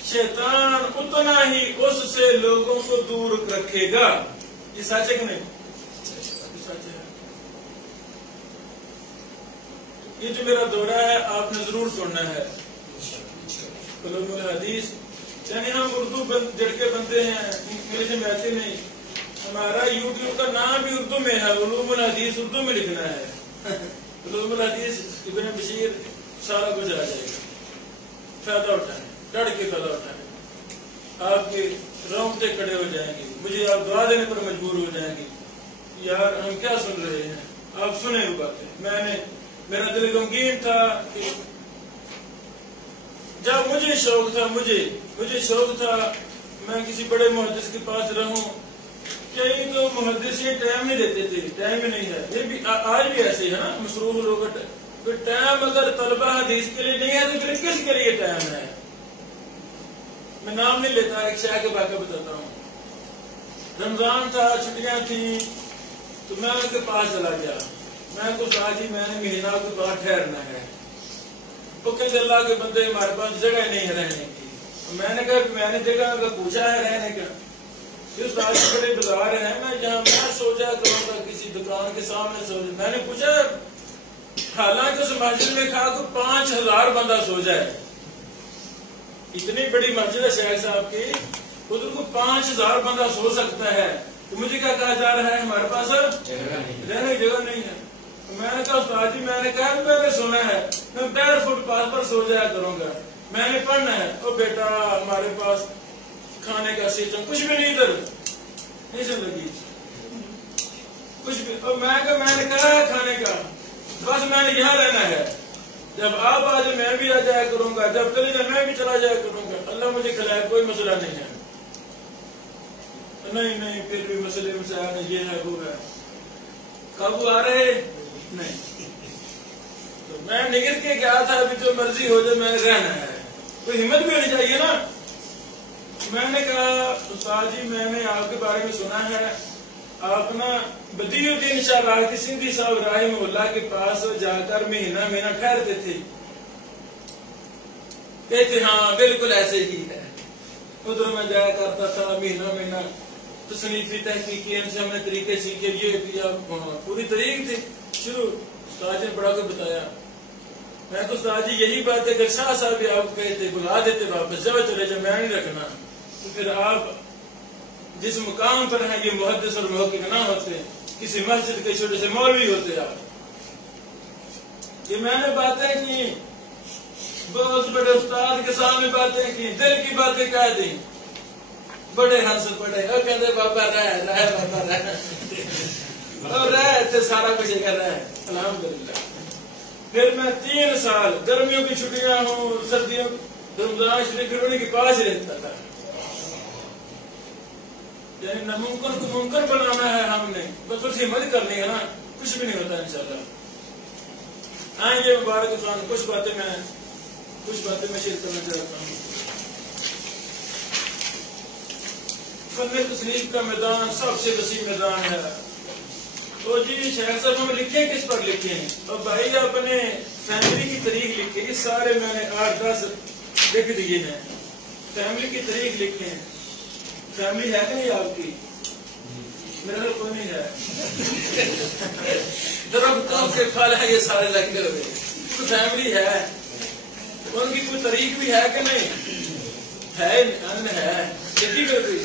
شیطان اتنا ہی اس سے لوگوں کو دور رکھے گا۔ یہ سچ ہے کہ نہیں؟ سچ ہے۔ یہ جو میرا دورہ ہے آپ نے ضرور سننا ہے، علوم الحدیث، یعنی ہم اردو جڑکے بنتے ہیں، انگلش میں آتے نہیں، ہمارا یوٹیوب کا نام بھی اردو میں ہے، علوم الحدیث اردو میں لکھنا ہے، علوم الحدیث ابن بشیر، سارا کچھ آ جائے گا۔ فائدہ اٹھائیں، ڈٹ کے فائدہ اٹھائیں، آپ کے رونگٹے کھڑے ہو جائیں گے، مجھے آپ دعا دینے پر مجبور ہو جائیں گے، یار ہم کیا سن رہے ہیں، آپ سنیں وہ باتیں۔ میرا دل غمگین تھا کہ جب مجھے شوق تھا مجھے شوق تھا میں کسی بڑے محدث کے پاس رہوں. کئی تو محدث یہ ٹائم نہیں دیتے تھے, ٹائم ہی نہیں ہے. یہ بھی آج بھی ایسے ہی ہے نا, مصروف لوگ. پھر ٹائم اگر طلبہ حدیث کے لیے نہیں ہے تو پھر کس کے لیے ٹائم ہے؟ میں نام نہیں لیتا, ایک شاہ کے واقعہ بتاتا ہوں. رمضان تھا, چھٹیاں تھیں, تو میں ان کے پاس چلا گیا. میں کو کہا جی میں نے مہینہ کے بعد ٹھہرنا ہے. وہ کہتے اللہ کے بندے ہمارے پاس جگہ نہیں ہے رہنے کی. میں نے کہا میں نے جگہ کا پوچھا ہے رہنے کا. اس آج بڑے بازار ہیں نا جہاں میں سو جایا کروں گا, کسی دکان کے سامنے سو جائے. میں نے پوچھا حالانکہ اس مسجد میں کہا کہ 5000 بندہ سو جائے. اتنی بڑی مسجد ہے شیخ صاحب کی, ادھر کو 5000 بندہ سو سکتا ہے. تو مجھے کیا کہا جا رہا ہے ہمارے پاس رہنے کی جگہ نہیں ہے. میں نے کہا استاد جی میں نے کہا میں نے سنا ہے میں 1.5 فٹ پاس پر سو جایا کروں گا, میں نے پڑھنا ہے. او بیٹا ہمارے پاس کھانے کا سسٹم کچھ بھی نہیں, ادھر نہیں سن لگی کچھ بھی. اور میں نے کہا ہے کھانے کا, بس میں نے یہاں رہنا ہے. جب آپ آ جائے میں بھی آ جایا کروں گا, جب چلے جائے میں بھی چلا جایا کروں گا. اللہ مجھے کھلائے, کوئی مسئلہ نہیں ہے. نہیں پھر بھی مسئلے مسائل یہ ہے وہ ہے, قابو آ رہے نہیں. تو میں نگر کے گیا تھا, ابھی جو مرضی ہو جائے میں نے رہنا ہے. کوئی ہمت بھی ہونی چاہیے نا. میں نے کہا استاد جی میں نے آپ کے بارے میں سنا ہے آپ نا بدی الدین شاہ راہتی سندھی صاحب رحمہ اللہ کے پاس جا کر مہینہ ٹھہرتے تھے. کہتے ہاں بالکل ایسے ہی ہے. ادھر میں جایا کرتا تھا مہینہ تصنیفی تحقیقی ان سے ہم نے طریقے سیکھے, یہ کیا پوری طریق تھی شروع. استاد نے بڑا کو بتایا. میں تو استاد جی یہی بات ہے کہ شاہ صاحب بھی آپ کہتے بلا دیتے واپس جب چلے جب میں نہیں رکھنا. تو پھر آپ جس مقام پر ہیں یہ محدث اور محقق نہ ہوتے, کسی مسجد کے چھوٹے سے مولوی ہوتے آپ. یہ میں نے باتیں کی, بہت بڑے استاد کے سامنے باتیں کی, دل کی باتیں کہہ دی. بڑے ہنس پڑے, وہ کہتے بابا رہ بابا رہ سارا کچھ کر رہا ہے الحمدللہ. پھر میں 3 سال گرمیوں کی چھٹیاں ہوں, سردیوں رمضان شریف پھر انہیں کے پاس رہتا تھا. یعنی ناممکن کو ممکن بنانا ہے ہم نے, بس کچھ ہمت کرنی ہے نا, کچھ بھی نہیں ہوتا انشاءاللہ. آئیں یہ مبارک خان کچھ باتیں میں شیئر کرنا چاہتا ہوں. فن تصنیف کا میدان سب سے وسیع میدان ہے. تو جی شیخ صاحب ہم لکھیں کس پر لکھیں؟ اور بھائی اپنے فیملی کی تاریخ لکھیں. یہ سارے میں نے 8-10 لکھ دیے ہیں. فیملی کی تاریخ لکھیں. فیملی ہے کہ نہیں آپ کی؟ میرا تو کوئی نہیں ہے. درختوں کے پھل ہے یہ سارے لگے ہوئے. تو فیملی ہے, ان کی کوئی تاریخ بھی ہے کہ نہیں ہے؟ لکھی کوئی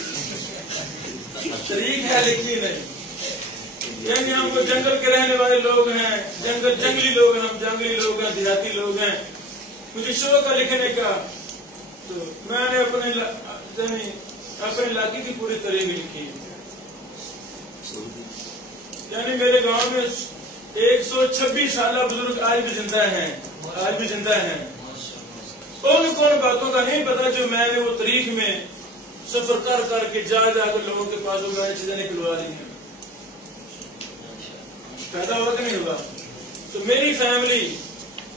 تاریخ ہے, لکھی نہیں. یعنی ہم وہ جنگل کے رہنے والے لوگ ہیں, جنگلی لوگ ہیں, ہم جنگلی لوگ ہیں, دیہاتی لوگ ہیں. مجھے شوق ہے لکھنے کا, تو میں نے اپنے علاقے کی پوری تاریخ لکھی. یعنی میرے گاؤں میں 126 سالہ بزرگ آج بھی زندہ ہیں. ان باتوں کا نہیں پتا جو میں نے وہ تاریخ میں سفر کر کے جا کر لوگوں کے پاس میں نے چیزیں نکلوا دی ہیں. پیدا ہوا کہ نہیں ہوا؟ تو میری فیملی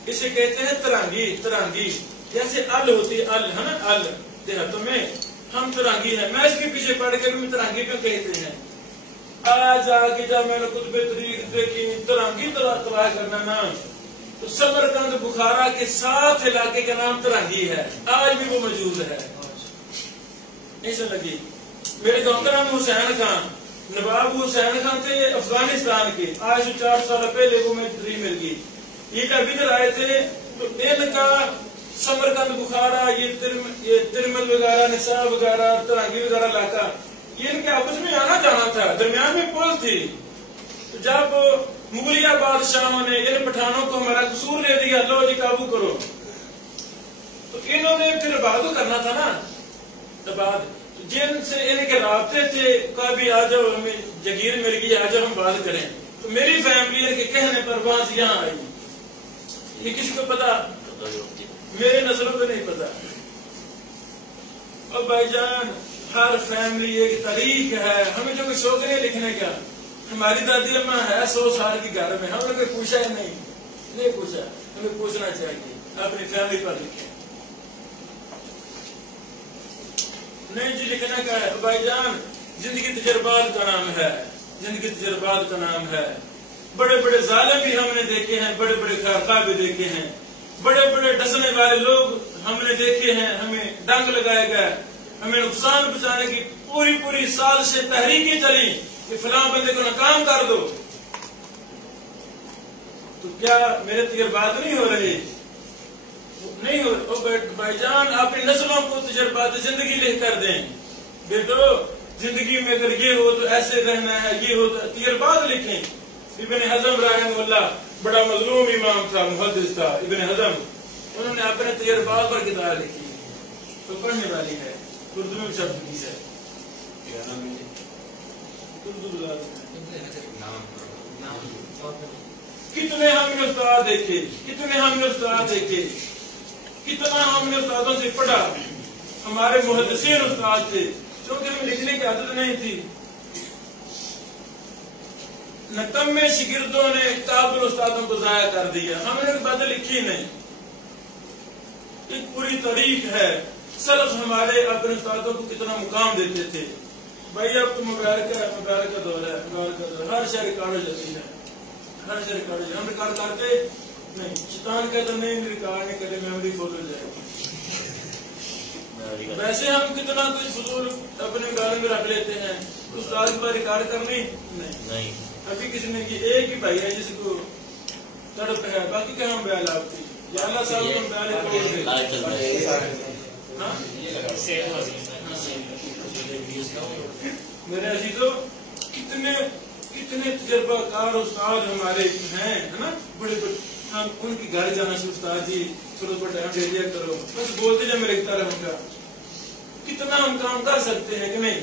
اسے کہتے ہیں ترانگی. جیسے ال ہوتی ہے ال ہے نا, ال دیہاتوں میں ہم ترانگی ہیں. میں اس کے پیچھے پڑھ کے بھی ترانگی پہ کہتے ہیں. آج آ کے جب میں نے خطب تاریخ دیکھی ترانگی تباہ کرنا نام, تو سمرقند بخارا کے 7 علاقے کا نام ترانگی ہے. آج بھی وہ موجود ہے. ایسا لگی. میرے گاؤں کا نام حسین خان, نواب حسین خان تھے افغانستان کے. آج سے 4 سال پہلے وہ میں تری مل گئی. یہ جب ادھر آئے تھے تو ان کا سمرقند بخارا یہ ترمل وغیرہ نصاب وغیرہ ترانگی وغیرہ علاقہ یہ ان کے آپس میں آنا جانا تھا. درمیان میں پل تھی. تو جب مغلیہ بادشاہوں نے ان پٹھانوں کو ہمارا قصور دے دیا, لو جی قابو کرو, تو انہوں نے پھر آباد کرنا تھا نا. آباد جن سے ان کے رابطے تھے, کبھی آ جاؤ ہمیں جگیر مل گئی, آ جاؤ ہم بات کریں. تو میری فیملی ان کے کہنے پر وہاں سے یہاں آئی. یہ کسی کو پتا میرے نظروں کو نہیں پتا. اور بھائی جان ہر فیملی ایک تاریخ ہے. ہمیں جو کوئی شوق نہیں لکھنے کا. ہماری دادی اماں ہے 100 سال کی گھر میں, ہم نے کوئی پوچھا ہی نہیں پوچھا. ہمیں پوچھنا چاہیے, اپنی فیملی پر لکھیں. نہیں جی لکھنے کا ہے بھائی جان. زندگی تجربات کا نام ہے, زندگی تجربات کا نام ہے. بڑے بڑے ظالم بھی ہم نے دیکھے ہیں, بڑے بڑے خیرخواہ بھی دیکھے ہیں, بڑے بڑے ڈسنے والے لوگ ہم نے دیکھے ہیں. ہمیں ڈنگ لگائے گئے, ہمیں نقصان پہنچانے کی پوری سازشیں تحریکیں چلی کہ فلاں بندے کو ناکام کر دو. تو کیا میرے تجربات نہیں ہو رہے؟ نہیں ہو بھائی جان. اپنی نسلوں کو تجربات زندگی لکھ کر دیں. بیٹو زندگی میں اگر یہ ہو تو ایسے رہنا ہے, یہ ہو تو تجربات لکھیں. ابن حزم رحمہ اللہ بڑا مظلوم امام تھا, محدث تھا. ابن حزم انہوں نے اپنے تجربات پر کتاب لکھی, تو پڑھنے والی ہے. اردو میں شبد کی ہے. کتنے ہم نے استاد دیکھے, کتنے ہم نے استاد دیکھے, کتنا ہم نے استادوں سے پڑھا. ہمارے محدثین استاد تھے, کیونکہ ہمیں لکھنے کی عادت نہیں تھی. نکمے شاگردوں نے قابل استادوں کو ضائع کر دیا. ہم نے باتیں لکھی نہیں. ایک پوری تاریخ ہے. سلف ہمارے اپنے استادوں کو کتنا مقام دیتے تھے. بھائی اب تو موبائل کا دور ہے, ہر شہر ریکارڈ ہو جاتی ہے, ہر شہر ریکارڈ ہو جاتی ہے. ہم ریکارڈ کرتے نہیں. شیطان کہتا نہیں ریکارڈ نہیں کرے, میموری فل ہو جائے گی. ویسے ہم کتنا کچھ فضول اپنے بارے میں رکھ لیتے ہیں. استاد پر ریکارڈ کرنی نہیں. ابھی کسی نے ایک ہی بھائی ہے جس کو تڑپ ہے, باقی کیا ہم بیال آپ کی یا اللہ صاحب ہم بیال. میرے عزیزو کتنے تجربہ کار استاد ہمارے ہیں نا, بڑے بڑے. ہم ان کی گھر جانا سے استاد جی چلو ٹائم دے دیا کرو, بس بولتے جب میں لکھتا رہوں گا. کتنا ہم کام کر سکتے ہیں کہ نہیں.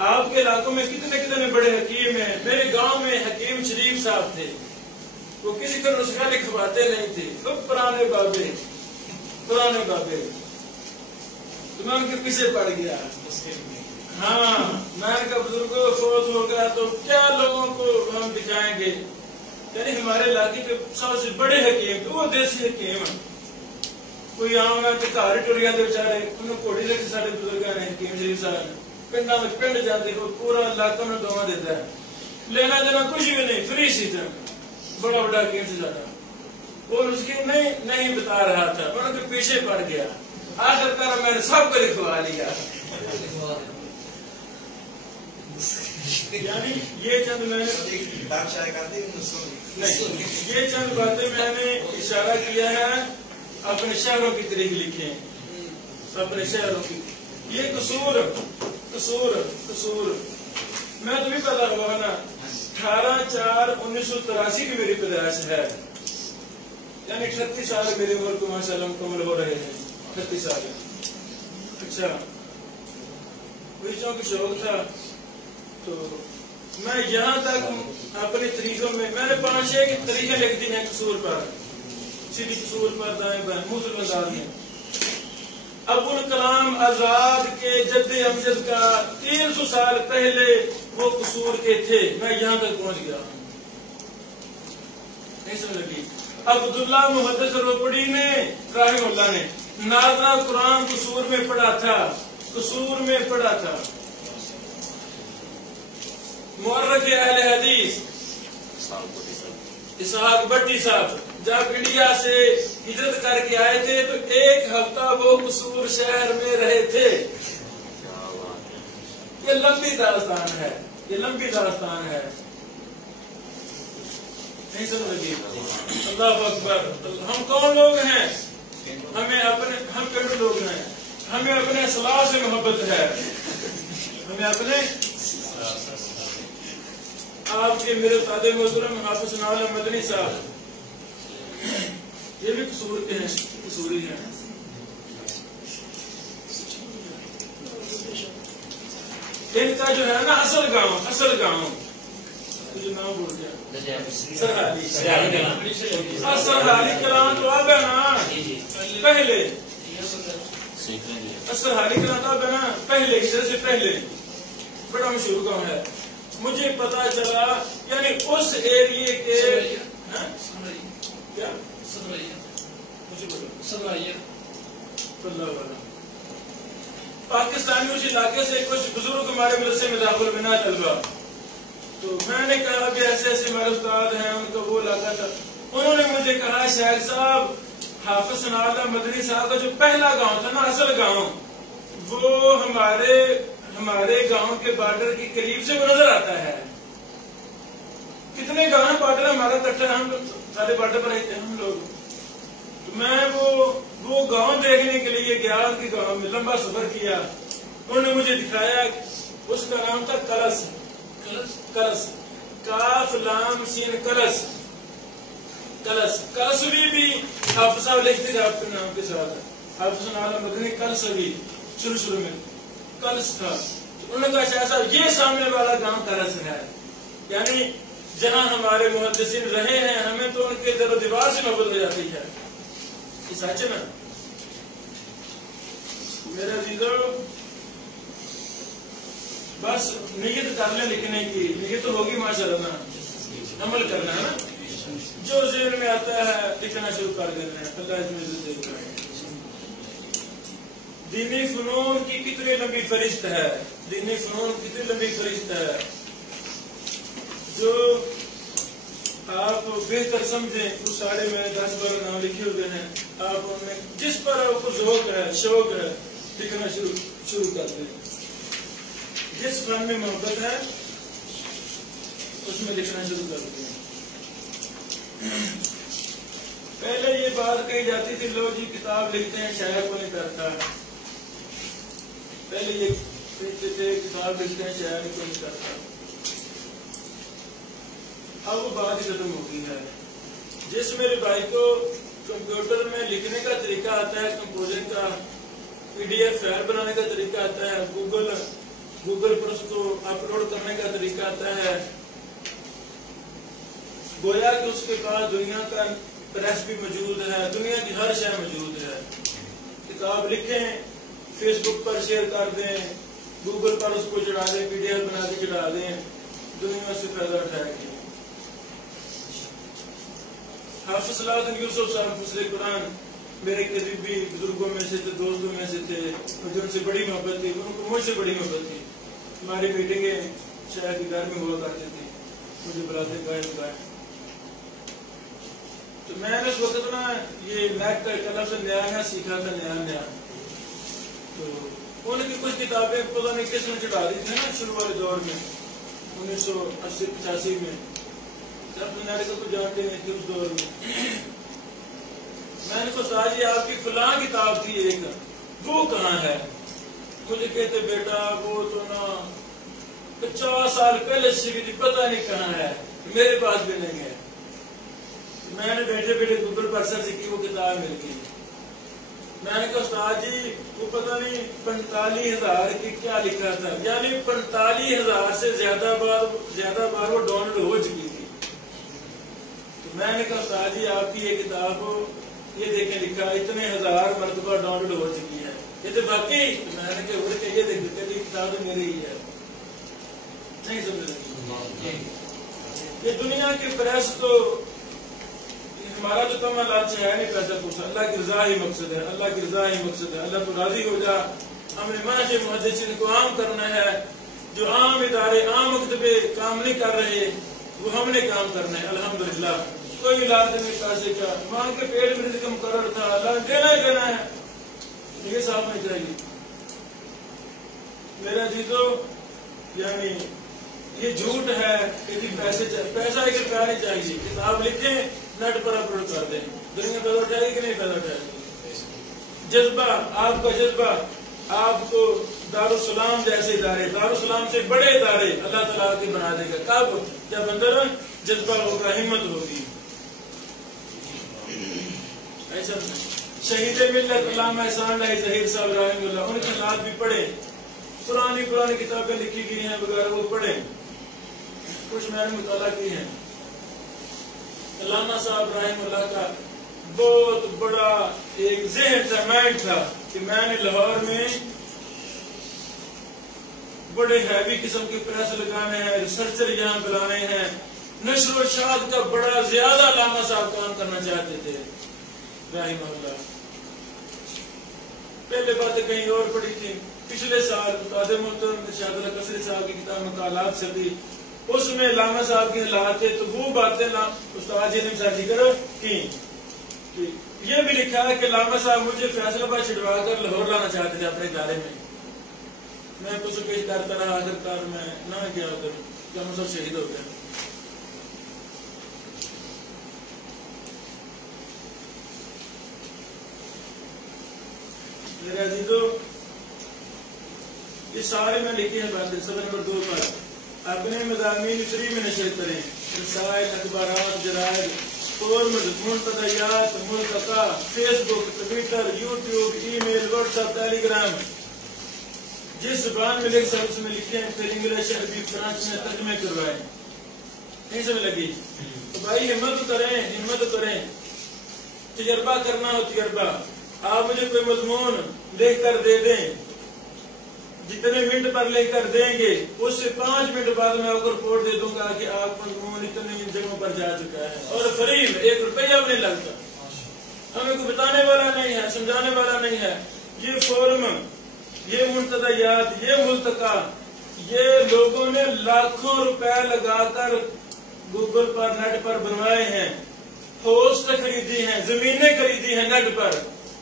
آپ کے علاقوں میں کتنے بڑے حکیم ہیں. میرے گاؤں میں حکیم شریف صاحب تھے, وہ کسی کو نسخہ لکھواتے نہیں تھے. وہ پرانے بابے تو میں ان کے پیچھے پڑ گیا. ہاں میں کا بزرگوں فوت ہو گیا تو کیا لوگوں کو ہم دکھائیں گے. یعنی ہمارے علاقے کے سب سے بڑے حکیم تو وہ دیسی حکیم ہیں. کوئی آؤں گا تو گھر ٹریا دے بچارے, انہوں گھوڑی لے کے سارے بزرگ نے حکیم شریف صاحب نے پنڈا میں پنڈ جاتے ہو, پورا علاقہ میں دعا دیتا ہے. لینا دینا کچھ بھی نہیں, فری سیزن. بڑا بڑا حکیم سے زیادہ اور اس کی نہیں بتا رہا تھا, ان کے پیچھے پڑ گیا. آخر کار میں نے سب کو لکھوا لیا. یعنی یہ چند میں نے یہ چند باتیں میں نے اشارہ کیا ہے. اپنے شہروں کی تاریخ لکھیں, اپنے شہروں کی. یہ قصور میں تمہیں پتا ہوا نا 18/4/1983 کی میری پیدائش ہے. یعنی 38 سال میرے ملک کو ماشاء اللہ مکمل ہو رہے ہیں. 38 سال. اچھا کوئی چونکہ شوق تھا تو میں یہاں تک اپنی طریقوں میں نے 5-6 کی طریقیں لکھ دی ہیں قصور پر, سیدھی قصور پر, دائیں بائیں مختلف انداز میں. ابو الکلام آزاد کے جد امجد کا 300 سال پہلے وہ قصور کے تھے. میں یہاں تک پہنچ گیا ہوں. نہیں سمجھ لگی. عبداللہ محدث روپڑی نے رحمہ اللہ نے نازلہ قرآن قصور میں پڑھا تھا. مورخ اہل حدیث اسحاق بٹی صاحب جب انڈیا سے ہجرت کر کے آئے تھے تو 1 ہفتہ وہ قصور شہر میں رہے تھے. یہ لمبی داستان ہے, نہیں سمجھ لگی. اللہ اکبر. ہم کون لوگ ہیں؟ ہم پنڈ لوگ ہیں. ہمیں اپنے اصلاح سے محبت ہے. ہمیں اپنے آپ کے میرے استاد محترم حافظ ناول مدنی صاحب یہ بھی قصور کے ہیں, قصوری ہیں. ان کا جو ہے نا اصل گاؤں تجھے نام بول گیا سرحالی کلام تو اب ہے نا پہلے سرحالی کلام تو اب ہے نا پہلے ہجرت سے پہلے بڑا مشہور گاؤں ہے. مجھے پتا چلا یعنی اس ایریے کے کیا پاکستانی اس علاقے سے کچھ بزرگ ہمارے مدرسے میں داخل بنا طلبا. تو میں نے کہا کہ ایسے ایسے ہمارے استاد ہیں ان کا وہ علاقہ تھا. انہوں نے مجھے کہا شیخ صاحب حافظ ثناء اللہ مدنی صاحب کا جو پہلا گاؤں تھا نا اصل گاؤں وہ ہمارے گاؤں کے بارڈر کے قریب سے وہ نظر آتا ہے. کتنے گاؤں بارڈر ہمارا کٹھا ہم سارے بارڈر پر رہتے ہیں ہم لوگ. تو میں وہ گاؤں دیکھنے کے لیے گیا ان کے گاؤں میں لمبا سفر کیا. انہوں نے مجھے دکھایا اس کا نام تھا کلس کاف لام سین کلس کلسوی بھی حافظ صاحب لکھتے تھے آپ کے نام کے ساتھ. حافظ ثناء اللہ مدنی کلسوی شروع میں کلس تھا. انہوں نے کہا شاہ صاحب یہ سامنے والا گاؤں کلس ہے. یعنی جہاں ہمارے محدثین رہے ہیں ہمیں تو ان کے در و دیوار سے محبت ہو جاتی ہے. یہ سچ ہے نا میرا عزیزو. بس نیت کر لیں لکھنے کی نیت تو ہوگی ماشاءاللہ نا عمل کرنا ہے نا. جو ذہن میں آتا ہے لکھنا شروع کر دینا ہے. اللہ اس میں عزت دے. دینی فنون کی کتنی لمبی فہرست ہے. دینی فنون کتنی لمبی فہرست ہے جو آپ بہتر سمجھیں. وہ سارے میں 10-12 نام لکھے ہوئے ہیں. آپ ان میں جس پر آپ کو ذوق ہے شوق ہے لکھنا شروع کر دیں. جس فن میں محبت ہے اس میں لکھنا شروع کر دیں. پہلے یہ بات کہی جاتی تھی لوگ جی کتاب لکھتے ہیں شاعر کو نہیں کرتا. پہلے یہ کہتے تھے کتاب لکھتے ہیں شاعر کو نہیں کرتا. اب وہ بات ہی ختم ہو گئی ہے. جس میرے بھائی کو کمپیوٹر میں لکھنے کا طریقہ آتا ہے کمپوزنگ کا PDF فائل بنانے کا طریقہ آتا ہے گوگل پر اس کو اپلوڈ کرنے کا طریقہ آتا ہے گویا کہ اس کے پاس دنیا کا پریس بھی موجود ہے. دنیا کی ہر شے موجود ہے. کتاب لکھیں فیس بک پر شیئر کر دیں گوگل پر اس کو چڑھا دیں PDF بنا کے چڑھا دیں دنیا سے فائدہ اٹھائے گی. حافظ صلاح الدین یوسف صاحب مفسر قرآن میرے قریبی بزرگوں میں سے تھے دوستوں میں سے تھے. مجھے ان سے بڑی محبت تھی. ان کو مجھ سے بڑی محبت تھی. ہماری میٹنگیں شاید کے گھر میں ہوا کرتی تھی. مجھے بلاتے گائے. تو میں نے اس وقت نا یہ نیک کا لفظ نیا سیکھا تھا نیا. تو ان کی کچھ کتابیں پتہ نہیں کس میں چڑھا دی تھی نا شروع والے دور میں 1980-85 میں. جب دنیا کو جانتے نہیں تھے اس دور میں. میں نے کہا جی آپ کی فلاں کتاب تھی ایک وہ کہاں ہے. مجھے کہتے بیٹا وہ تو نا 50 سال پہلے سے بھی پتہ نہیں کہاں ہے. میرے پاس بھی نہیں ہے. میں نے بیٹھے بیٹھے گوگل پر سرچ کی وہ کتاب مل گئی. میں نے کہا استاد جی وہ پتہ نہیں 45,000 کی کیا لکھا تھا. یعنی 45,000 سے زیادہ بار وہ ڈاؤن لوڈ ہو چکی تھی. تو میں نے کہا استاد جی آپ کی یہ کتاب یہ دیکھیں لکھا اتنے 1000 مرتبہ ڈاؤن لوڈ ہو چکی ہے. یہ تو باقی میں نے کہا یہ دیکھتے کہ کتاب تو میری ہی ہے. نہیں سمجھ یہ دنیا کی پریس تو ہمارا تو تمام لالچ ہے نہیں پیسہ پوچھا. اللہ کی رضا ہی مقصد ہے. اللہ کی رضا ہی مقصد ہے. اللہ تو راضی ہو جا. ہم نے منہج محدثین کو عام کرنا ہے. جو عام ادارے عام مکتبے کام نہیں کر رہے وہ ہم نے کام کرنا ہے. الحمدللہ کوئی علاج نہیں پیسے کا ماں کے پیٹ میں رزق مقرر تھا اللہ دینا ہی دینا ہے. یہ صاف نہیں چاہیے میرا جیتو. یعنی یہ جھوٹ ہے کہ پیسہ ایک روپیہ نہیں چاہیے. کتاب لکھیں نیٹ پر اپلوڈ کر دیں دنیا پیدا اٹھائے گی کہ نہیں پیدا اٹھائے گی. جذبہ آپ کا جذبہ آپ کو دارالسلام جیسے ادارے دارالسلام سے بڑے ادارے اللہ تعالیٰ کے بنا دے گا. کب جب اندر جذبہ ہوگا ہمت ہوگی. ایسا شہید ملت علامہ احسان اللہ ظہیر صاحب رحمہ اللہ ان کے نام بھی پڑھے. پرانی کتابیں لکھی گئی ہیں وغیرہ وہ پڑھیں. کچھ میں نے مطالعہ کی ہیں. علامہ صاحب رحمہ اللہ کا بہت بڑا ایک ذہن تھا، مائنڈ تھا کہ میں نے لاہور میں بڑے ہیوی قسم کے پریس لگانے ہیں، ریسرچر یہاں بلانے ہیں، نشر و اشاعت کا بڑا زیادہ علامہ صاحب کام کرنا چاہتے تھے رحمہ اللہ. پہلے باتیں کہیں اور پڑھی تھی. پچھلے سال قاضی محترم ارشاد اللہ قصری صاحب کی کتاب مقالات سے تھی، اس میں علامہ صاحب کے حالات تھے، تو وہ باتیں استاد جی نے ذکر کی. یہ بھی لکھا ہے کہ علامہ صاحب مجھے فیصلہ آباد چھڑوا کر لاہور لانا چاہتے تھے اپنے ادارے میں. میں کچھ پیش کرتا رہا، آخرکار میں نہ گیا ادھر، کیا مجھے شہید ہو گیا. میرے عزیزو، یہ سارے میں لکھی ہیں باتیں. سبق نمبر 2 پر اپنے مضامین فری میں نشر کریں. رسائل، اخبارات، جرائد، فورمز، منتدیات، ملتقى، فیس بک، ٹویٹر، یوٹیوب، ای میل، واٹس ایپ، ٹیلی گرام، جس زبان میں لکھ سکتے اس میں لکھیں. پھر انگلش، عربی، فرانس میں ترجمے کروائیں. نہیں سمجھ لگی؟ تو بھائی ہمت کریں. تجربہ کرنا ہو تجربہ. آپ مجھے کوئی مضمون لکھ کر دے دیں، جتنے منٹ پر لکھ کر دیں گے اس سے 5 منٹ بعد میں آپ کو رپورٹ دے دوں گا کہ آپ کا مضمون اتنی جگہوں پر جا چکا ہے، اور فری 1 روپیہ بھی نہیں لگتا. ہمیں کوئی بتانے والا نہیں ہے، سمجھانے والا نہیں ہے. یہ فورم، یہ منتدیات، یہ ملتقى، یہ لوگوں نے لاکھوں روپے لگا کر گوگل پر، نیٹ پر بنوائے ہیں. ہوسٹ خریدی ہیں، زمینیں خریدی ہیں، نیٹ پر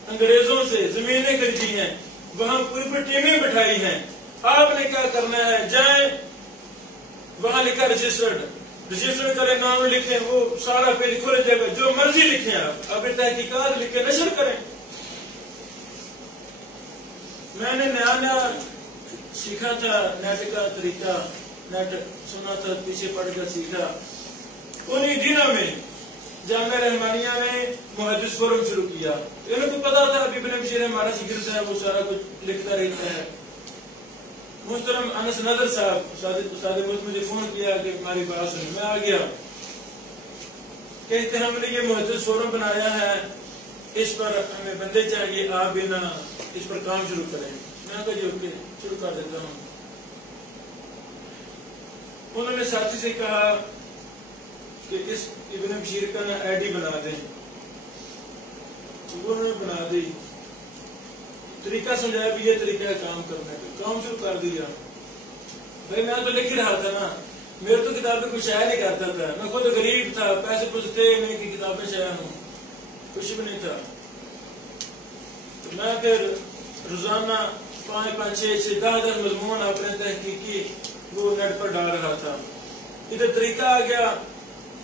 انگریزوں سے زمینیں خریدی ہیں، وہاں پوری ٹیمیں بٹھائی ہیں. آپ نے کیا کرنا ہے، جائیں وہاں لکھا رجسٹرڈ کریں، نام لکھیں، وہ سارا پیج کھل جائے گا، جو مرضی لکھیں. آپ ابھی تحقیقات لکھیں، نشر کریں. میں نے نیا سیکھا تھا نیٹ کا طریقہ، نیٹ سنا تھا، پیچھے پڑھ کر سیکھا. انہی دنوں میں جامعہ رحمانیہ نے محدث فورم شروع کیا. انہوں کو پتا تھا ابھی ابن بشیر ہمارا شاگرد ہے، وہ سارا کچھ لکھتا رہتا ہے. محترم انس نظر صاحب استاد مجھے فون کیا کہ ہماری بات سن. میں آ گیا، کہتے ہم نے یہ محدث فورم بنایا ہے، اس پر ہمیں بندے چاہیے، آپ بھی نہ اس پر کام شروع کریں. میں نے کہا جی اوکے، شروع کر دیتا ہوں. انہوں نے ساتھی سے کہا کہ اس ابن بشیر کا نا آئی ڈی بنا دیں. انہوں نے بنا دی. طریقہ سمجھایا بھی یہ طریقہ ہے کام کرنے کا. کام شروع کر دیا. بھائی میں تو لکھ رہا تھا نا، میرے تو کتابیں کچھ شائع نہیں کرتا تھا، میں خود غریب تھا، پیسے کچھ تھے نہیں کہ کتابیں شائع ہوں، کچھ بھی نہیں تھا. تو میں پھر روزانہ 5 6 10 مضمون اپنے تحقیقی وہ نیٹ پر ڈال رہا تھا. ادھر طریقہ آ گیا.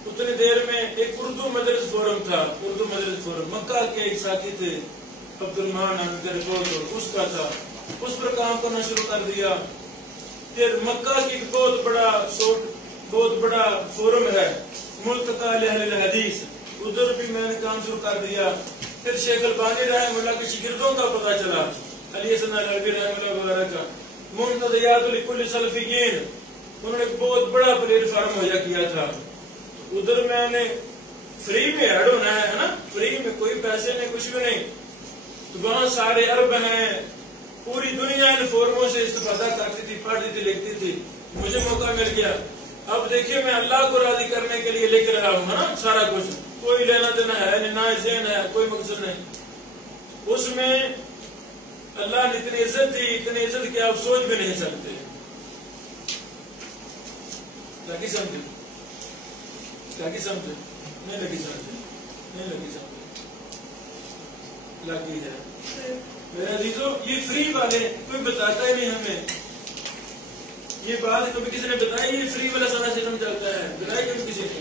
اتنی دیر میں ایک اردو مدرس فورم تھا، اردو مدرس فورم مکہ کے ایک ساتھی تھے عبد الرحمان، اس کا تھا. اس پر کام کرنا شروع کر دیا. پھر مکہ کی ایک بہت بڑا فورم ہے ملتقى اہل الحدیث، ادھر بھی میں نے کام شروع کر دیا. پھر شیخ البانی رحمہ اللہ کے شاگردوں کا پتہ چلا، علی حسن العلوی رحمہ اللہ وغیرہ کا. منتدیات لکل سلفیین، انہوں نے ایک بہت بڑا پلیٹ فارم مہیا کیا تھا. ادھر میں نے فری میں ایڈ ہونا ہے نا، فری میں کوئی پیسے نہیں، کچھ بھی نہیں. تو وہاں سارے عرب ہیں، پوری دنیا ان فورموں سے استفادہ کرتی تھی، پڑھتی تھی، لکھتی تھی. مجھے موقع مل گیا. اب دیکھیے میں اللہ کو راضی کرنے کے لیے لکھ رہا ہوں نا سارا کچھ، کوئی لینا دینا ہے نہیں، نہ ذہن ہے، کوئی مقصد نہیں. اس میں اللہ نے اتنی عزت دی، اتنی عزت کہ آپ سوچ بھی نہیں سکتے. لگی سمجھے؟ لگی سمجھے؟ نہیں لگی سمجھے؟ نہیں لگی سمجھے؟ لگی ہے. میرے عزیزو، یہ فری والے کوئی بتاتا ہی نہیں ہمیں. یہ بات کبھی کسی نے بتائی؟ یہ فری والا سارا سسٹم چلتا ہے، بتائی کبھی کسی نے؟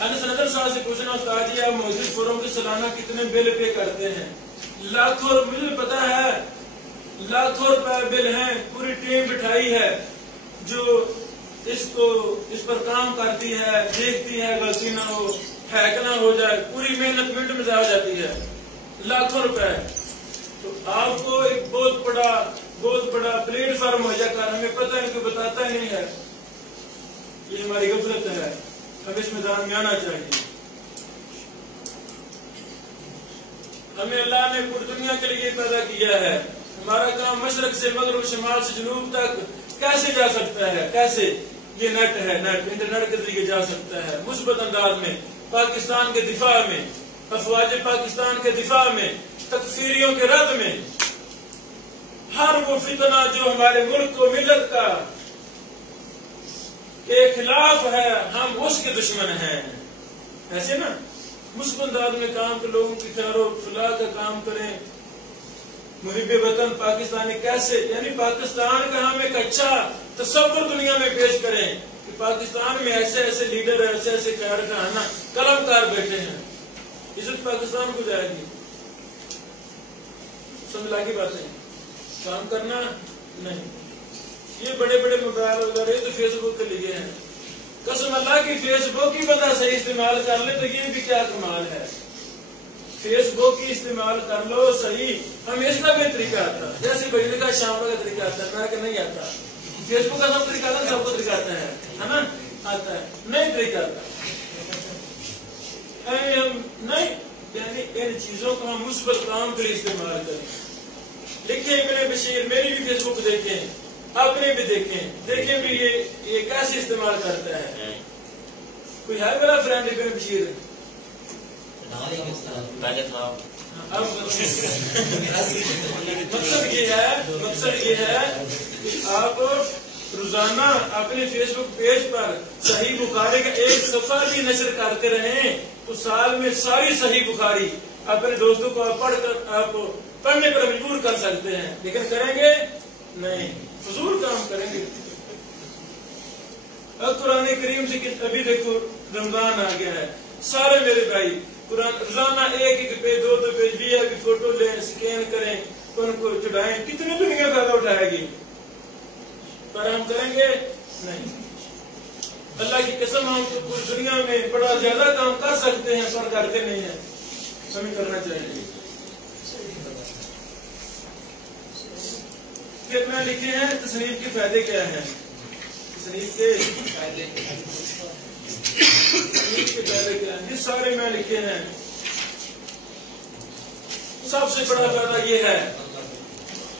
انس نظر صاحب سے پوچھنا، استاد جی آپ محدث فورم کے سالانہ کتنے بل پے کرتے ہیں؟ لاکھوں، مجھے پتا ہے لاکھوں روپے بل ہیں. پوری ٹیم بٹھائی ہے جو اس پر کام کرتی ہے، دیکھتی ہے غلطی نہ ہو، ہیک نہ ہو جائے. پوری محنت منٹ میں ضائع ہو جاتی ہے، لاکھوں روپے. تو آپ کو ایک بہت بڑا پلیٹ فارم مہیا کر، ہمیں پتہ ہے کہ بتاتا ہی نہیں ہے. یہ ہماری غفلت ہے، ہمیں اس میدان میں آنا چاہیے. ہمیں اللہ نے پوری دنیا کے لیے پیدا کیا ہے. ہمارا کام مشرق سے مغرب، شمال سے جنوب تک کیسے جا سکتا ہے؟ کیسے؟ یہ نیٹ ہے، نیٹ انٹرنیٹ کے ذریعے جا سکتا ہے. مثبت انداز میں پاکستان کے دفاع میں، افواج پاکستان کے دفاع میں، تکفیریوں کے رد میں. ہر وہ فتنہ جو ہمارے ملک کو ملت کا کے خلاف ہے، ہم اس کے دشمن ہیں. ایسے نا مثبت انداز میں کام کے لوگوں کی خیر و فلاح کا کام کریں. محب وطن پاکستانی کیسے، یعنی پاکستان کا ہم ایک اچھا تصور دنیا میں پیش کریں کہ پاکستان میں ایسے ایسے لیڈر، ایسے ایسے خیر خانہ قلم کار بیٹھے ہیں. عزت پاکستان کو جائے گی. سمجھ کی باتیں کام کرنا نہیں. یہ بڑے بڑے موبائل وغیرہ یہ تو فیس بک کے لیے ہیں. قسم اللہ کی فیس بک کی بندہ صحیح استعمال کر لے تو یہ بھی کیا کمال ہے. فیس بک کی استعمال کر لو صحیح. ہمیں اس کا بھی طریقہ آتا، جیسے بجلی کا شام کا طریقہ آتا ہے، کہ نہیں آتا. فیس بک کا سب طریقہ آتا ہے، سب کو طریقہ آتا ہے نا، آتا ہے. نہیں طریقہ آتا نہیں، یعنی ان چیزوں کو ہم مثبت کام کے لیے استعمال کریں. لکھیں ابن بشیر، میری بھی فیس بک دیکھیں، اپنے بھی دیکھیں بھی یہ کیسے استعمال کرتا ہے. کوئی ہے میرا فرینڈ ابن بشیر؟ مقصد یہ ہے کہ آپ روزانہ اپنے فیس بک پیج پر صحیح بخاری کا ایک صفحہ بھی نشر کرتے رہیں تو سال میں ساری صحیح بخاری اپنے دوستوں کو پڑھ کر آپ پڑھنے پر مجبور کر سکتے ہیں. لیکن کریں گے نہیں، فضول کام کریں گے. اب قرآن کریم سے ابھی دیکھو رمضان آ گیا ہے، سارے میرے بھائی قرآن روزانہ ایک پیج، دو پیج بھی ہے، فوٹو لیں، اسکین کریں، ان کو چڑھائیں. کتنی دنیا فائدہ اٹھائے گی، پر ہم کریں گے نہیں. اللہ کی قسم ہم تو پوری دنیا میں بڑا زیادہ کام کر سکتے ہیں پر کرتے نہیں ہیں. ہمیں کرنا چاہیے. پھر میں لکھے ہیں تصنیف کے فائدے کیا ہیں. تصنیف کے فائدے کیا ہیں، یہ سارے میں لکھے ہیں. سب سے بڑا فائدہ یہ ہے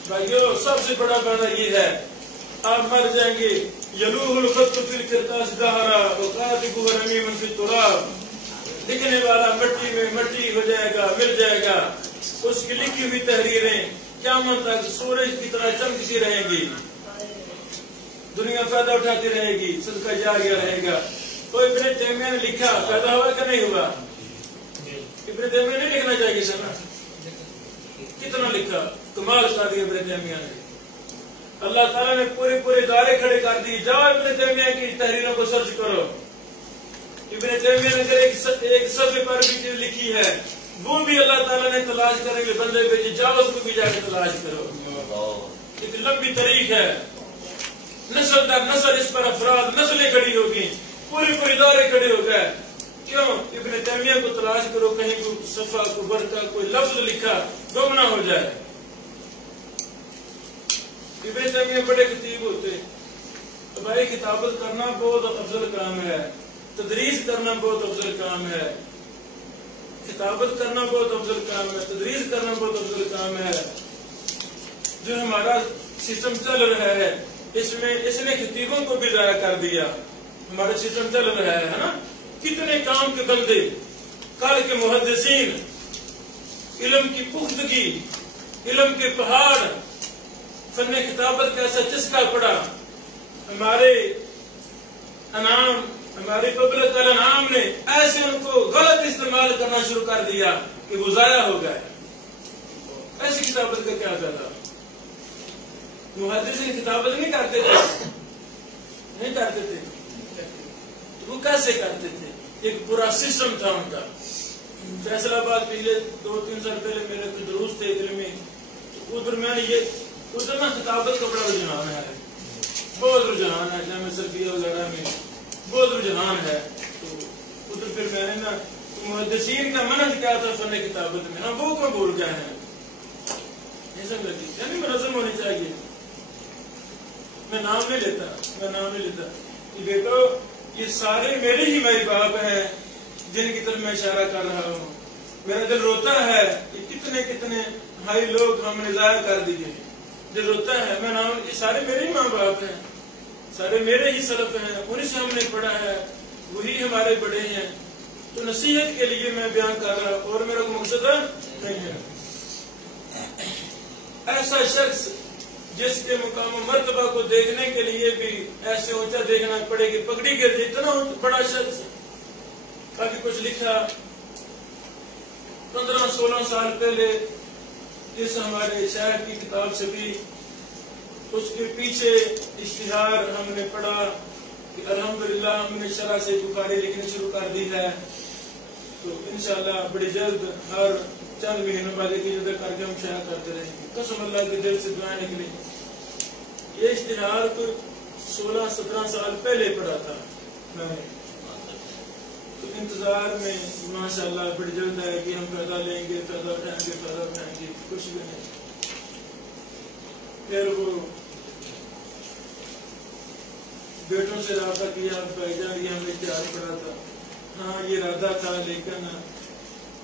بھائیو، سب سے بڑا فائدہ یہ ہے آپ مر جائیں گے. یلوح الخط فی القرطاس دہرا وکاتبہ رمیم فی التراب. لکھنے والا مٹی میں مٹی ہو جائے گا، مل جائے گا. اس کی لکھی ہوئی تحریریں قیامت تک سورج کی طرح چمکتی رہیں گی. دنیا فائدہ اٹھاتی رہے گی، صدقہ جاریہ رہے گا. تو ابن تیمیہ نے لکھا، فائدہ ہوا کہ نہیں ہوا؟ ابن تیمیہ نہیں لکھنا چاہیے سر نا، کتنا لکھا، کمال کر دیا ابن تیمیہ نے. اللہ تعالیٰ نے پورے ادارے کھڑے کر دی، جاؤ ابن تیمیہ کی تحریروں کو سرچ کرو. ابن تیمیہ نے اگر ایک صفحے پر بھی چیز لکھی ہے وہ بھی اللہ تعالیٰ نے تلاش کرنے کے بندے بھیجے، جاؤ اس کو بھی جا کے تلاش کرو. ایک لمبی تاریخ ہے، نسل در نسل اس پر افراد نسلیں کھڑی ہوگی، پورے ادارے کھڑے ہو گئے. کیوں؟ ابن تیمیہ کو تلاش کرو، کہیں کوئی صفحہ کو برکہ کوئی لفظ لکھا گم نہ ہو جائے. ابن تیمیہ بڑے خطیب ہوتے. تو بھائی کتابت کرنا بہت افضل کام ہے، تدریس کرنا بہت افضل کام ہے. کتابت کرنا بہت افضل کام ہے، تدریس کرنا بہت افضل کام ہے. جو ہمارا سسٹم چل رہا ہے اس نے خطیبوں کو بھی ضائع کر دیا. ہمارا سسٹم چل رہا ہے نا، کتنے کام کے بندے، کل کے محدثین، علم کی پختگی، علم کے پہاڑ، فن کتابت کا ایسا چسکا پڑا. ہمارے انعام، ہماری پبلک الانعام نے ایسے ان کو غلط استعمال کرنا شروع کر دیا کہ وہ ضائع ہو گئے. ایسی کتابت کا کیا فائدہ؟ محدثین کتابت نہیں کرتے تھے، وہ کیسے کرتے تھے؟ ایک پورا سسٹم تھا ان کا. فیصل آباد پچھلے 2-3 سال پہلے میرے کچھ دروس تھے علمی، ادھر نا کتابت کا بڑا رجحان ہے، بہت رجحان ہے. جامعہ سلفیہ وغیرہ میں بہت رجحان ہے. تو ادھر پھر میں نے نا محدثین کا منہج کیا تھا فن کتابت میں، ہم وہ کیوں بھول گئے ہیں؟ یعنی منظم ہونی چاہیے. میں نام نہیں لیتا. یہ بیٹو یہ سارے میرے ہی مائی باپ ہیں جن کی طرف میں اشارہ کر رہا ہوں. میرا دل روتا ہے کہ کتنے کتنے بھائی لوگ ہم نے ضائع کر دیے. دل روتا ہے. میں نام یہ سارے میرے ہی ماں باپ ہیں, سارے میرے ہی سلف ہیں, انہیں سے ہم نے پڑھا ہے, وہی ہمارے بڑے ہیں. تو نصیحت کے لیے میں بیان کر رہا اور میرا کوئی مقصد نہیں ہے. ایسا شخص جس کے مقام و مرتبہ کو دیکھنے کے لیے بھی ایسے اونچا دیکھنا پڑے گی, پگڑی گر اتنا بڑا شخص. کافی کچھ لکھا 15-16 سال پہلے اس ہمارے شاعر کی کتاب سے بھی, اس کے پیچھے اشتہار ہم نے پڑھا کہ الحمدللہ ہم نے شرح سے بخاری لکھنی شروع کر دی ہے. تو انشاءاللہ بڑی جلد ہر چند مہینوں بعد کی جدہ کر کے ہم شائع کرتے رہیں گے. قسم اللہ کے دل سے دعائیں نکلی. یہ اشتہار کوئی 16-17 سال پہلے پڑھا تھا میں نے. تو انتظار میں ماشاءاللہ بڑی جلد ہے کہ ہم فائدہ لیں گے, فائدہ اٹھائیں گے, فائدہ اٹھائیں گے. کچھ بھی نہیں. پھر وہ بیٹوں سے رابطہ کیا, بھائی جان یہ ہم نے اشتہار پڑھا تھا. ہاں یہ ارادہ تھا, لیکن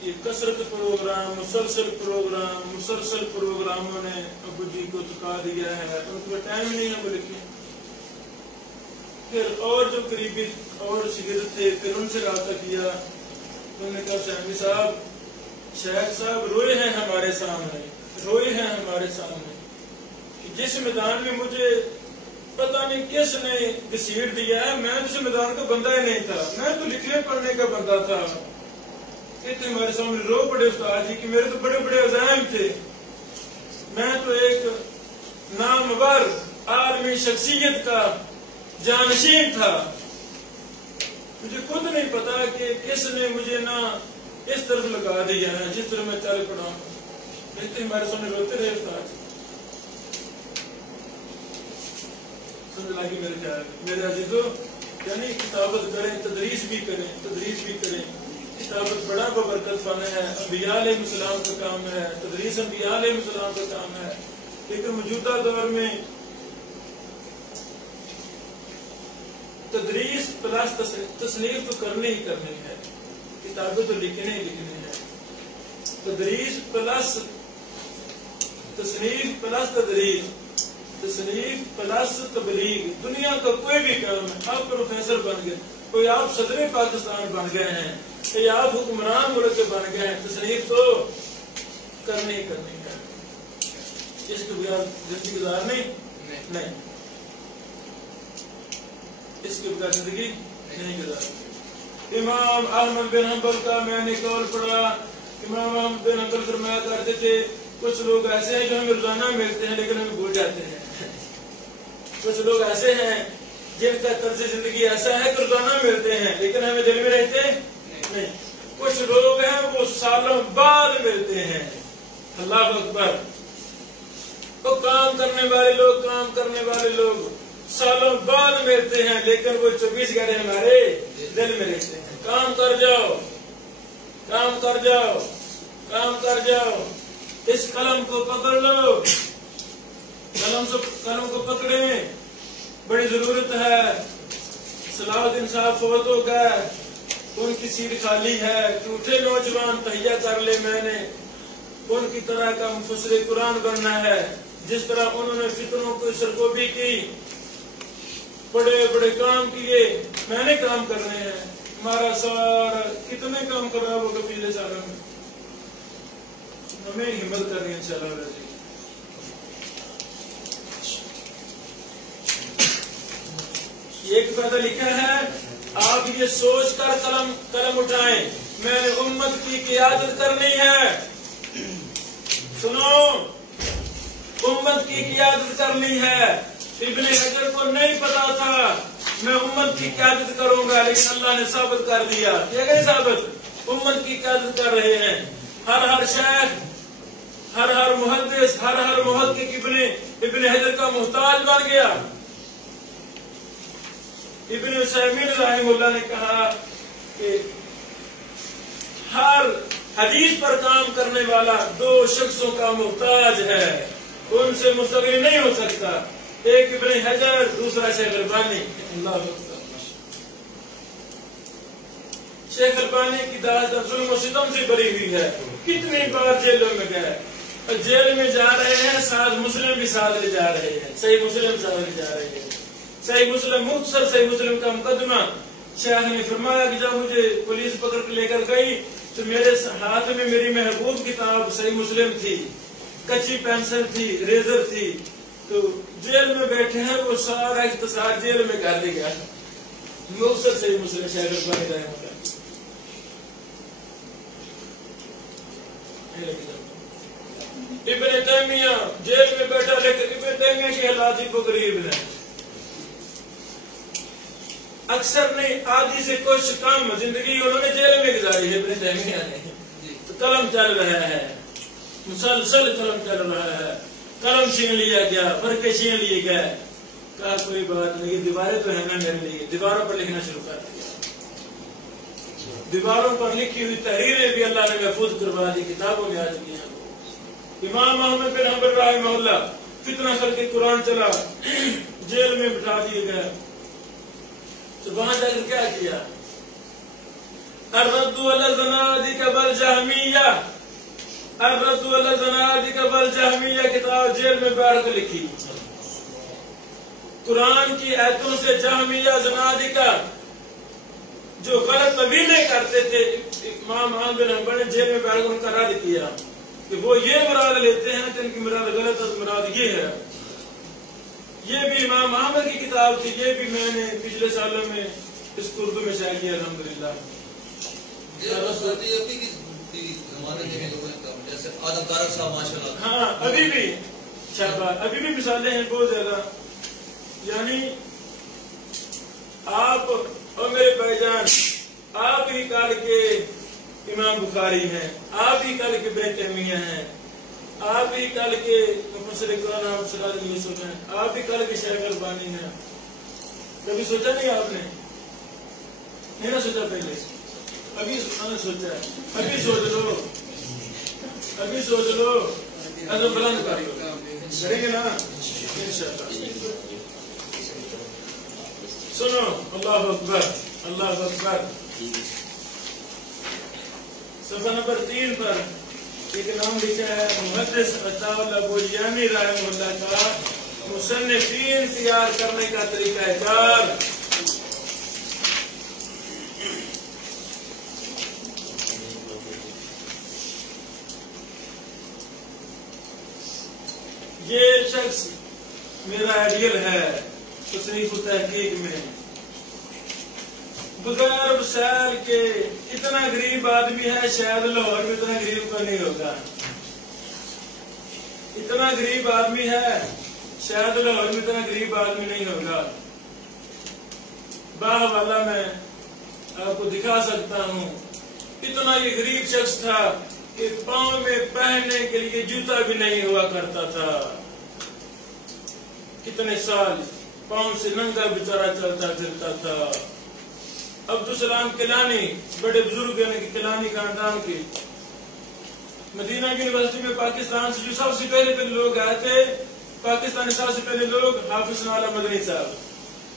یہ کثرت پروگرام, مسلسل پروگراموں نے ابو جی کو تھکا دیا ہے. ان کو ٹائم نہیں ہے وہ لکھیں. پھر اور جو قریبی اور شاگرد تھے, پھر ان سے رابطہ کیا. انہوں نے کہا شامی صاحب, شیخ صاحب روئے ہیں ہمارے سامنے کہ جس میدان میں مجھے پتہ نہیں کس نے گھسیٹ دیا ہے, میں تو اس میدان کا بندہ ہی نہیں تھا, میں تو لکھنے پڑھنے کا بندہ تھا. کہتے ہمارے سامنے رو پڑے استاد جی کہ میرے تو بڑے بڑے عزائم تھے, میں تو ایک نامور عالمی شخصیت کا جانشین تھا, مجھے خود نہیں پتا کہ کس نے مجھے نہ اس طرف لگا دیا ہے جس طرح میں چل پڑا ہوں. کہتے ہمارے سامنے روتے رہے استاد. سمجھ لگی میرے خیال میرے عزیزو, یعنی کتابت کریں, تدریس بھی کریں. کتابت بڑا ببرکت فن ہے, انبیاء علیہ السلام کا کام ہے, تدریس انبیاء علیہ السلام کا کام ہے. لیکن موجودہ دور میں تدریس پلس تصنیف تو کرنی ہی کرنی ہے, کتابیں تو لکھنے ہی لکھنے ہیں. تدریس پلس تصنیف پلس تدریس, تصنیف پلس تبلیغ. دنیا کا کوئی بھی کام ہے, آپ پروفیسر بن گئے, کوئی آپ صدر پاکستان بن گئے ہیں, کوئی آپ حکمران ملک کے بن گئے ہیں, تصنیف تو کرنی ہی کرنی ہے. اس کے بغیر زندگی گزارنی نہیں, اس کے بغیر زندگی نہیں گزارنی. امام احمد بن حنبل کا میں نے قول پڑھا. امام احمد بن حنبل فرمایا کرتے تھے کچھ لوگ ایسے ہیں جو ہمیں روزانہ ملتے ہیں لیکن ہمیں بھول جاتے ہیں. کچھ لوگ ایسے ہیں جن کا طرز زندگی ایسا ہے کہ روزانہ ملتے ہیں لیکن ہمیں دل میں رہتے نہیں. کچھ لوگ ہیں وہ سالوں بعد ملتے ہیں. اللہ اکبر. وہ کام کرنے والے لوگ سالوں بعد ملتے ہیں لیکن وہ 24 گھنٹے ہمارے دل میں رہتے ہیں. کام کر جاؤ, اس قلم کو پکڑ لو, قلم کو پکڑیں, بڑی ضرورت ہے. صلاح الدین صاحب فوت ہو گئے, ان کی سیٹ خالی ہے, ٹوٹے نوجوان تہیا کر لے. میں نے ان کی طرح کا مفسر قرآن بننا ہے جس طرح انہوں نے فتنوں کو سرگوبی کی, بڑے بڑے کام کیے. میں نے کام کرنے ہیں. ہمارا سارا کتنے کام کر رہا ہوگا پچھلے سالوں میں, ہمیں ہمت کرنی ہے انشاءاللہ. ایک فائدہ لکھا ہے, آپ یہ سوچ کر قلم اٹھائیں میں نے امت کی قیادت کرنی ہے. سنو, امت کی قیادت کرنی ہے. ابن حجر کو نہیں پتا تھا میں امت کی قیادت کروں گا, لیکن اللہ نے ثابت کر دیا. کیا گئے ثابت, امت کی قیادت کر رہے ہیں. ہر شیخ, ہر محدث, ہر محقق ابن حجر کا محتاج بن گیا. ابن عثیمین رحمہ اللہ نے کہا کہ ہر حدیث پر کام کرنے والا 2 شخصوں کا محتاج ہے, ان سے مستغنی نہیں ہو سکتا. ایک ابن حجر, دوسرا شیخ البانی. اللہ شیخ البانی کی داستان ظلم و ستم سے بری ہوئی ہے. کتنی بار جیلوں میں گئے اور جیل میں جا رہے ہیں، ساتھ مسلم بھی ساتھ لے جا رہے ہیں، صحیح مسلم ساتھ لے جا رہے ہیں. صحیح مسلم مختصر صحیح مسلم کا مقدمہ شیخ نے فرمایا کہ جب مجھے پولیس پکڑ کے لے کر گئی تو میرے ہاتھ میں میری محبوب کتاب صحیح مسلم تھی، کچی پینسل تھی، ریزر تھی. تو جیل میں بیٹھے ہیں وہ سارا اختصار جیل میں کر دے گیا. مختصر صحیح مسلم شیخ البانی رحمہ اللہ. ابن تیمیہ جیل میں بیٹھا، لیکن ابن تیمیہ کی حالات ہی کو غریب ہے. اکثر نہیں، آدھی سے کچھ کم زندگی انہوں نے جیل میں گزاری ہے ابن تیمیہ نے. تو قلم چل رہا ہے، مسلسل قلم چل رہا ہے. قلم چھین لیا گیا، فرقے چھین لیے گئے. کہا کوئی بات نہیں، دیواریں تو ہے نا میرے لیے، دیواروں پر لکھنا شروع کر دیا. دیواروں پر لکھی ہوئی تحریریں بھی اللہ نے محفوظ کروا دی، کتابوں میں آ چکی ہیں. امام احمد بن حنبل رحمہ اللہ فتنہ کر کے قرآن چلا، جیل میں بٹھا دیے گئے. تو وہاں جا کر کیا کیا؟ الرد علی الزنادقہ والجہمیہ، الرد علی الزنادقہ والجہمیہ کتاب جیل میں بیٹھ کر لکھی. قرآن کی آیتوں سے جہمیہ زنادقہ جو غلط تبیینیں کرتے تھے، امام احمد بن حنبل نے جیل میں بیٹھ کر ان کا رد کیا کہ وہ یہ مراد لیتے ہیں کہ ان کی مراد غلط ہے، مراد یہ ہے. یہ بھی امام احمد کی کتاب تھی، یہ بھی میں نے پچھلے سالوں میں اس کو اردو میں شائع کیا الحمدللہ. ہاں ابھی بھی شاباش، ابھی بھی مثالیں ہیں بہت زیادہ. یعنی آپ اور میرے بھائی جان، آپ ہی کل کے امام بخاری ہیں، آپ ہی کل کے ابن تیمیہ ہیں، آپ ہی کل کے مفسر قرآن آپ صلی اللہ علیہ وسلم ہیں، آپ ہی کل کے شیخ البانی ہیں. کبھی سوچا نہیں آپ نے؟ نہیں نا سوچا پہلے؟ ابھی سوچا ہے، ابھی سوچ لو، ابھی سوچ لو، عزم بلند کر لو، کریں گے نا انشاءاللہ. سنو، اللہ اکبر، اللہ اکبر. صفحہ نمبر 3 پر ایک نام لکھا ہے محدث عطا اللہ بوجیانی رحمہ اللہ کا مصنفین تیار کرنے کا طریقہ کار. یہ شخص میرا آئیڈیل ہے تصنیف و تحقیق میں. بغیر وسائل کے اتنا غریب آدمی ہے، شاید لاہور میں اتنا غریب کو نہیں ہوگا. اتنا غریب آدمی ہے، شاید لاہور میں اتنا غریب آدمی نہیں ہوگا. باحوالہ میں آپ کو دکھا سکتا ہوں. اتنا یہ غریب شخص تھا کہ پاؤں میں پہننے کے لیے جوتا بھی نہیں ہوا کرتا تھا. کتنے سال پاؤں سے ننگا بیچارہ چلتا پھرتا تھا. عبدالسلام کیلانی بڑے بزرگ ہیں کہ کیلانی خاندان کے، مدینہ یونیورسٹی میں پاکستان سے جو سب سے پہلے لوگ آئے تھے، پاکستان سب سے پہلے لوگ حافظ نالا مدنی صاحب،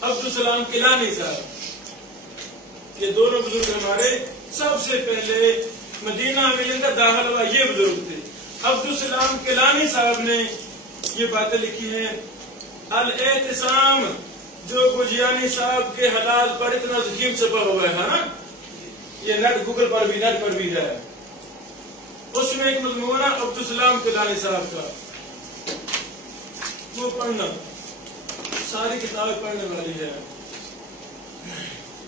عبدالسلام کیلانی صاحب، یہ دونوں بزرگ ہمارے سب سے پہلے مدینہ میں ان کا داخل ہوا، یہ بزرگ تھے. عبدالسلام کیلانی صاحب نے یہ باتیں لکھی ہیں. الاعتصام جو بوجیانی صاحب کے حالات پر اتنا ذکیم چھپا ہوا ہے نا، یہ نیٹ گوگل پر بھی، نیٹ پر بھی ہے. اس میں ایک مضمون ہے عبدالسلام کیلانی صاحب کا، وہ پڑھنا، ساری کتابیں پڑھنے والی ہے.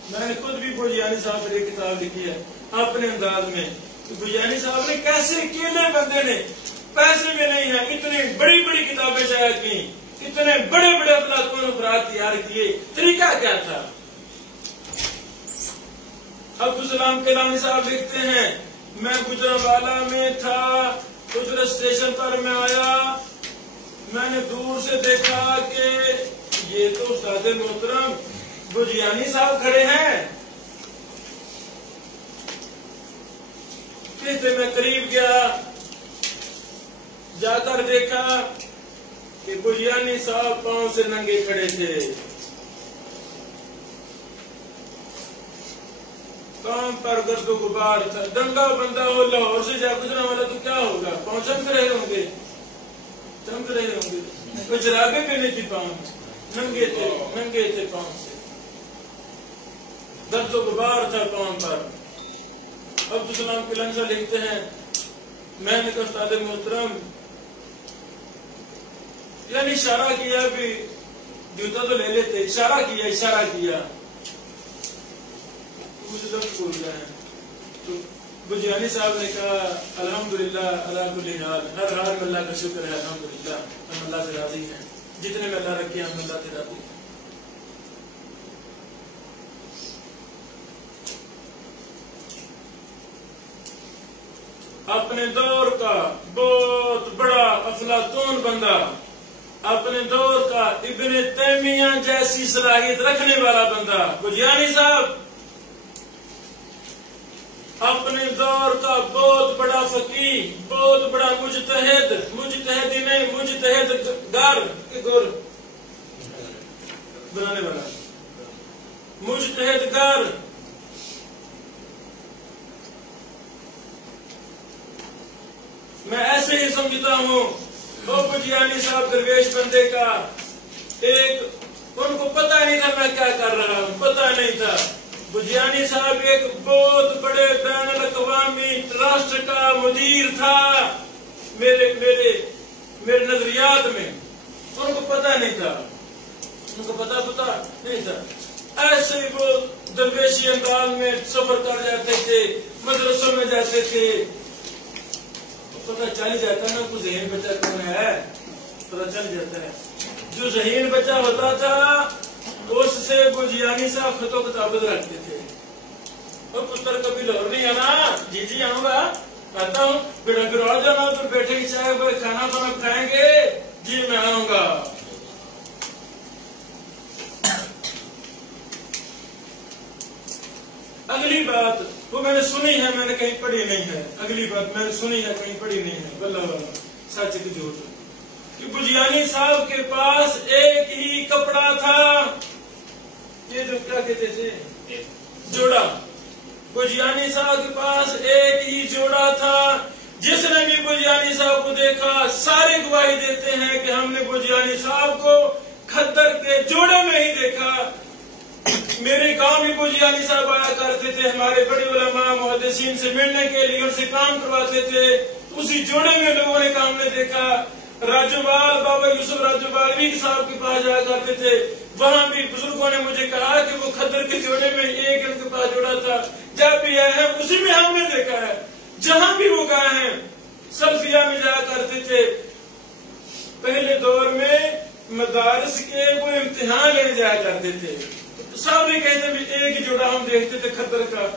میں نے خود بھی بوجیانی صاحب پر ایک کتاب لکھی ہے اپنے انداز میں. بوجیانی صاحب نے کیسے اکیلے بندے نے، پیسے میں نہیں ہے، اتنی بڑی بڑی کتابیں شائع کی، اتنے بڑے بڑے افلاطون افراد تیار کیے، طریقہ کیا تھا؟ عبدالسلام کیلانی صاحب لکھتے ہیں میں گجرانوالہ میں تھا، گجرا اسٹیشن پر میں آیا، میں نے دور سے دیکھا کہ یہ تو استاد محترم بوجیانی صاحب کھڑے ہیں. کہتے میں قریب گیا، جا کر دیکھا کہ بوجیانی صاحب پاؤں سے ننگے کھڑے تھے. کام پر گرد و غبار تھا. دنگا بندہ ہو لاہور سے جا گزرا والا تو کیا ہوگا؟ پاؤں چمک رہے ہوں گے، چمک رہے ہوں گے. کوئی جرابیں بھی نہیں تھی پاؤں، ننگے تھے پاؤں سے. گرد و غبار تھا پاؤں پر. عبدالسلام قلندر لکھتے ہیں میں نے کہا استاد محترم یعنی اشارہ کیا بھی جوتا تو لے لیتے، اشارہ کیا مجھے لفظ بھول گئے ہیں. تو بجیانی صاحب نے کہا الحمدللہ اللہ کل حال، ہر حال میں اللہ کا شکر ہے، الحمدللہ ہم اللہ سے راضی ہیں، جتنے میں اللہ رکھے ہم اللہ سے راضی ہیں. اپنے دور کا بہت بڑا افلاطون بندہ، اپنے دور کا ابن تیمیہ جیسی صلاحیت رکھنے والا بندہ بجیانی صاحب، اپنے دور کا بہت بڑا فقیہ، بہت بڑا مجتہد گر بنانے والا مجتہد گر. میں ایسے ہی سمجھتا ہوں وہ بجیانی صاحب درویش بندے کا ایک، ان کو پتہ نہیں تھا میں کیا کر رہا ہوں، پتہ نہیں تھا. بجیانی صاحب ایک بہت بڑے بین الاقوامی ٹرسٹ کا مدیر تھا میرے نظریات میں. ان کو پتہ نہیں تھا، ان کو پتہ نہیں تھا. ایسے ہی وہ درویشی انداز میں سفر کر جاتے تھے، مدرسوں میں جاتے تھے. پتہ چل جاتا نا کوئی ذہین بچہ کون ہے، پتہ چل جاتا ہے. جو ذہین بچہ ہوتا تھا اس سے بجیانی صاحب خط و کتابت رکھتے تھے. اور پتر کبھی لاہور نہیں آنا؟ جی آؤں گا، آتا ہوں. بیٹا پھر آ جانا، تو بیٹھے کی چائے کھانا کھائیں گے؟ جی میں آؤں گا. اگلی بات وہ میں نے سنی ہے، میں نے کہیں پڑھی نہیں ہے. اگلی بات میں نے سنی ہے، کہیں پڑھی نہیں ہے. واللہ سچ کی جھوٹ کہ بجیانی صاحب کے پاس ایک ہی کپڑا تھا، یہ جو کیا کہتے تھے جوڑا. بجیانی صاحب کے پاس ایک ہی جوڑا تھا. جس نے بھی بجیانی صاحب کو دیکھا سارے گواہی دیتے ہیں کہ ہم نے بجیانی صاحب کو کھدر کے جوڑے میں ہی دیکھا. میرے گاؤں میں بجیانی صاحب آیا کرتے تھے، ہمارے بڑے علماء محدثین سے ملنے کے لیے، ان سے کام کرواتے تھے. اسی جوڑے میں لوگوں نے کام نے دیکھا. راجوال بابا یوسف راجوالوی صاحب کے پاس جایا کرتے تھے، وہاں بھی بزرگوں نے مجھے کہا کہ وہ کھدر کے جوڑے میں ایک ان کے پاس جوڑا تھا. جب بھی آئے ہیں اسی میں ہم نے دیکھا ہے. جہاں بھی وہ گئے ہیں سلفیہ میں جایا کرتے تھے. پہلے دور میں مدارس کے وہ امتحان لینے جایا کرتے تھے. سارے کہتے بھی ایک ہی جوڑا ہم دیکھتے تھے کھدر کا.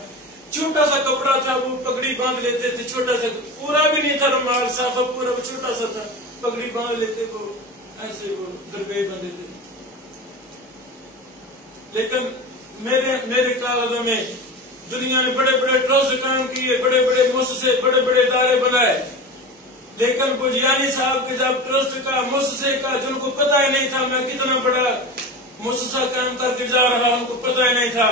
چھوٹا سا کپڑا تھا، وہ پگڑی باندھ لیتے تھے. چھوٹا سا، پورا بھی نہیں تھا رومال صافہ، پورا وہ چھوٹا سا تھا. پگڑی باندھ لیتے، وہ ایسے وہ درپیش بندے تھے. لیکن میرے کاغذوں میں دنیا نے بڑے بڑے ٹرسٹ کام کیے، بڑے بڑے مؤسسے، بڑے بڑے ادارے بنائے. لیکن بجیانی صاحب کے جب ٹرسٹ کا مؤسسے کا جن کو پتہ ہی نہیں تھا میں کتنا بڑا مؤسسہ کام کر کے جا رہا ہوں، کو پتہ ہی نہیں تھا.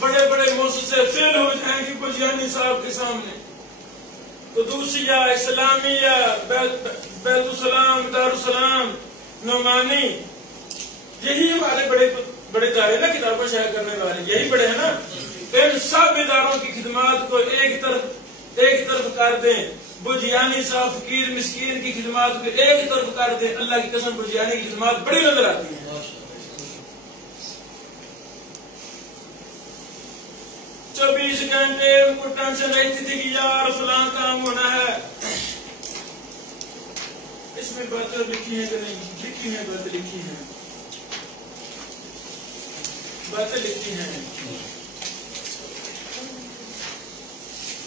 بڑے بڑے مؤسسے فیل ہو جائیں گے بجیانی صاحب کے سامنے. قدوسیہ، اسلامیہ، بیت السلام، دارالسلام، نعمانی، یہی ہمارے بڑے بڑے ادارے نا کتابیں شائع کرنے والے، یہی بڑے ہیں نا. ان سب اداروں کی خدمات کو ایک طرف کر دیں. بجیانی صاحب فقیر مسکین کی خدمات کو ایک طرف کر دیں. اللہ کی قسم بجیانی کی خدمات بڑی نظر آتی ہیں. 24 گھنٹے ان کو ٹینشن رہتی تھی کہ یار فلاں کام ہونا ہے. اس میں باتیں لکھی ہیں کہ نہیں لکھی ہیں؟ باتیں لکھی ہیں، باتیں لکھی ہیں.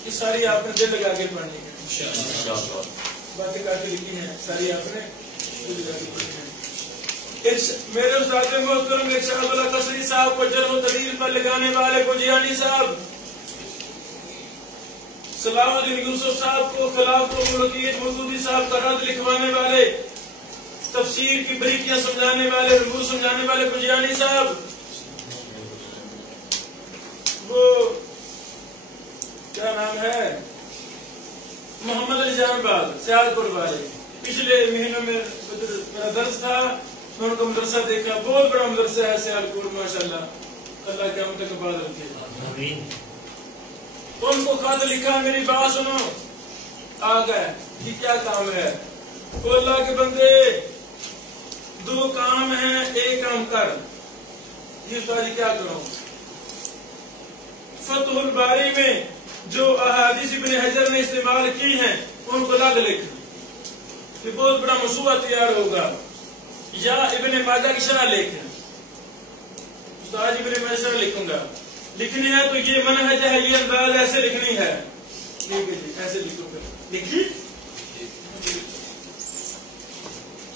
یہ ساری آپ نے دل لگا کے پڑھنی ہے. باتیں کر کے لکھی ہیں ساری، آپ نے دل لگا کے پڑھنی ہے. میرے استاد محترم ارشاد اللہ قصری صاحب کو جرح و تعدیل پر لگانے والے بجیانی صاحب، صلاح الدین یوسف صاحب کو خلاف و ملکیت مودودی صاحب کا رد لکھوانے والے، تفسیر کی بریکیاں سمجھانے والے، رموز سمجھانے والے بجیانی صاحب، وہ کیا نام ہے محمد علی جان باغ سیال پور والے، پچھلے مہینوں میں میرا درس تھا، میں ان کا مدرسہ دیکھا، بہت بڑا مدرسہ ہے سیال پور، ماشاءاللہ، اللہ کے قیامت کے بعد رکھے۔ ان کو خط لکھا، میری بات سنو، آ گئے کہ کیا کام ہے؟ تو اللہ کے بندے دو کام ہیں، ایک کام کر۔ یہ استاد جی کیا کروں؟ فتح الباری میں جو احادیث ابن حجر نے استعمال کی ہیں ان کو الگ لکھ، یہ بہت بڑا منصوبہ تیار ہوگا۔ یا ابن ماجہ کی شرح لکھ، استاد ابن ماجہ شرح لکھوں گا، لکھنی ہے تو یہ منہج ہے، یہ انداز ایسے لکھنی ہے، ٹھیک ہے جی، ایسے لکھوں گا، لکھیے۔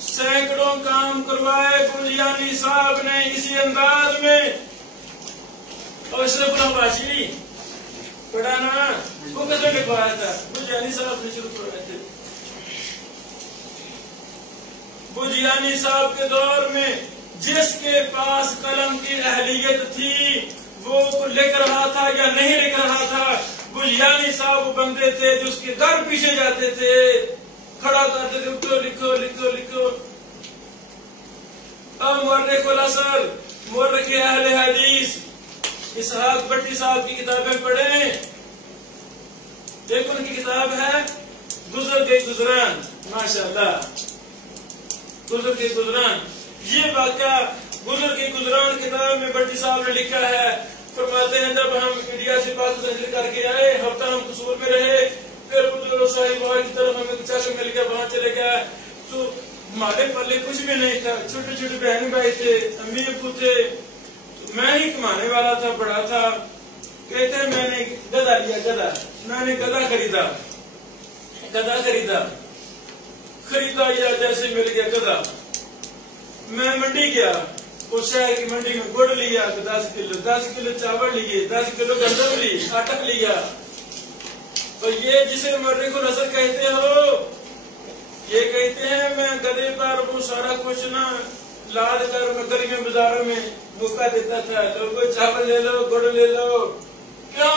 سینکڑوں کام کروائے بوجیانی صاحب نے اسی انداز میں، اور اشرف الحواشی پڑھا نا، وہ کیسے لکھوایا تھا؟ بوجیانی صاحب نے شروع کروایا تھے۔ بوجیانی صاحب کے دور میں جس کے پاس قلم کی اہلیت تھی وہ لکھ رہا تھا یا نہیں لکھ رہا تھا، بوجیانی صاحب وہ بندے تھے جو اس کے در پیچھے جاتے تھے، کھڑا کرتے تھے، اٹھو لکھو لکھو لکھو۔ اب مورخ العصر، مورخ اہل حدیث اسحاق بٹی صاحب کی کتابیں پڑھیں، ایک ان کی کتاب ہے گزر گئی گزران، ماشاءاللہ، گزر گئی گزران۔ یہ واقعہ گزر گئی گزران کتاب میں بٹی صاحب نے لکھا ہے، فرماتے ہیں جب ہم انڈیا سے پاکستان کر کے آئے، ہفتہ ہم قصور میں رہے، پھر صاحب کی طرف ہمیں کچھ چاشا مل گیا، وہاں چلے گیا تو ہمارے پلے کچھ بھی نہیں تھا، چھوٹے چھوٹے بہن بھائی تھے، امی ابو تھے، میں ہی کمانے والا تھا، بڑا تھا۔ کہتے ہیں میں نے گدھا لیا، گدھا، میں نے گدھا خریدا، گدھا خریدا، خریدا یا جیسے مل گیا گدھا، میں منڈی گیا، اس شہر کی منڈی میں گڑ لیا 10 کلو چاول لیے، 10 کلو گندم لی، آٹا لیا، اور یہ جسے مورخ العصر کہتے ہو، یہ کہتے ہیں میں گدھے پر وہ سارا کچھ نہ لاد کر میں گلیوں بازاروں میں دھوکہ دیتا تھا، لوگوں چاول لے لو، گڑ لے لو، کیوں؟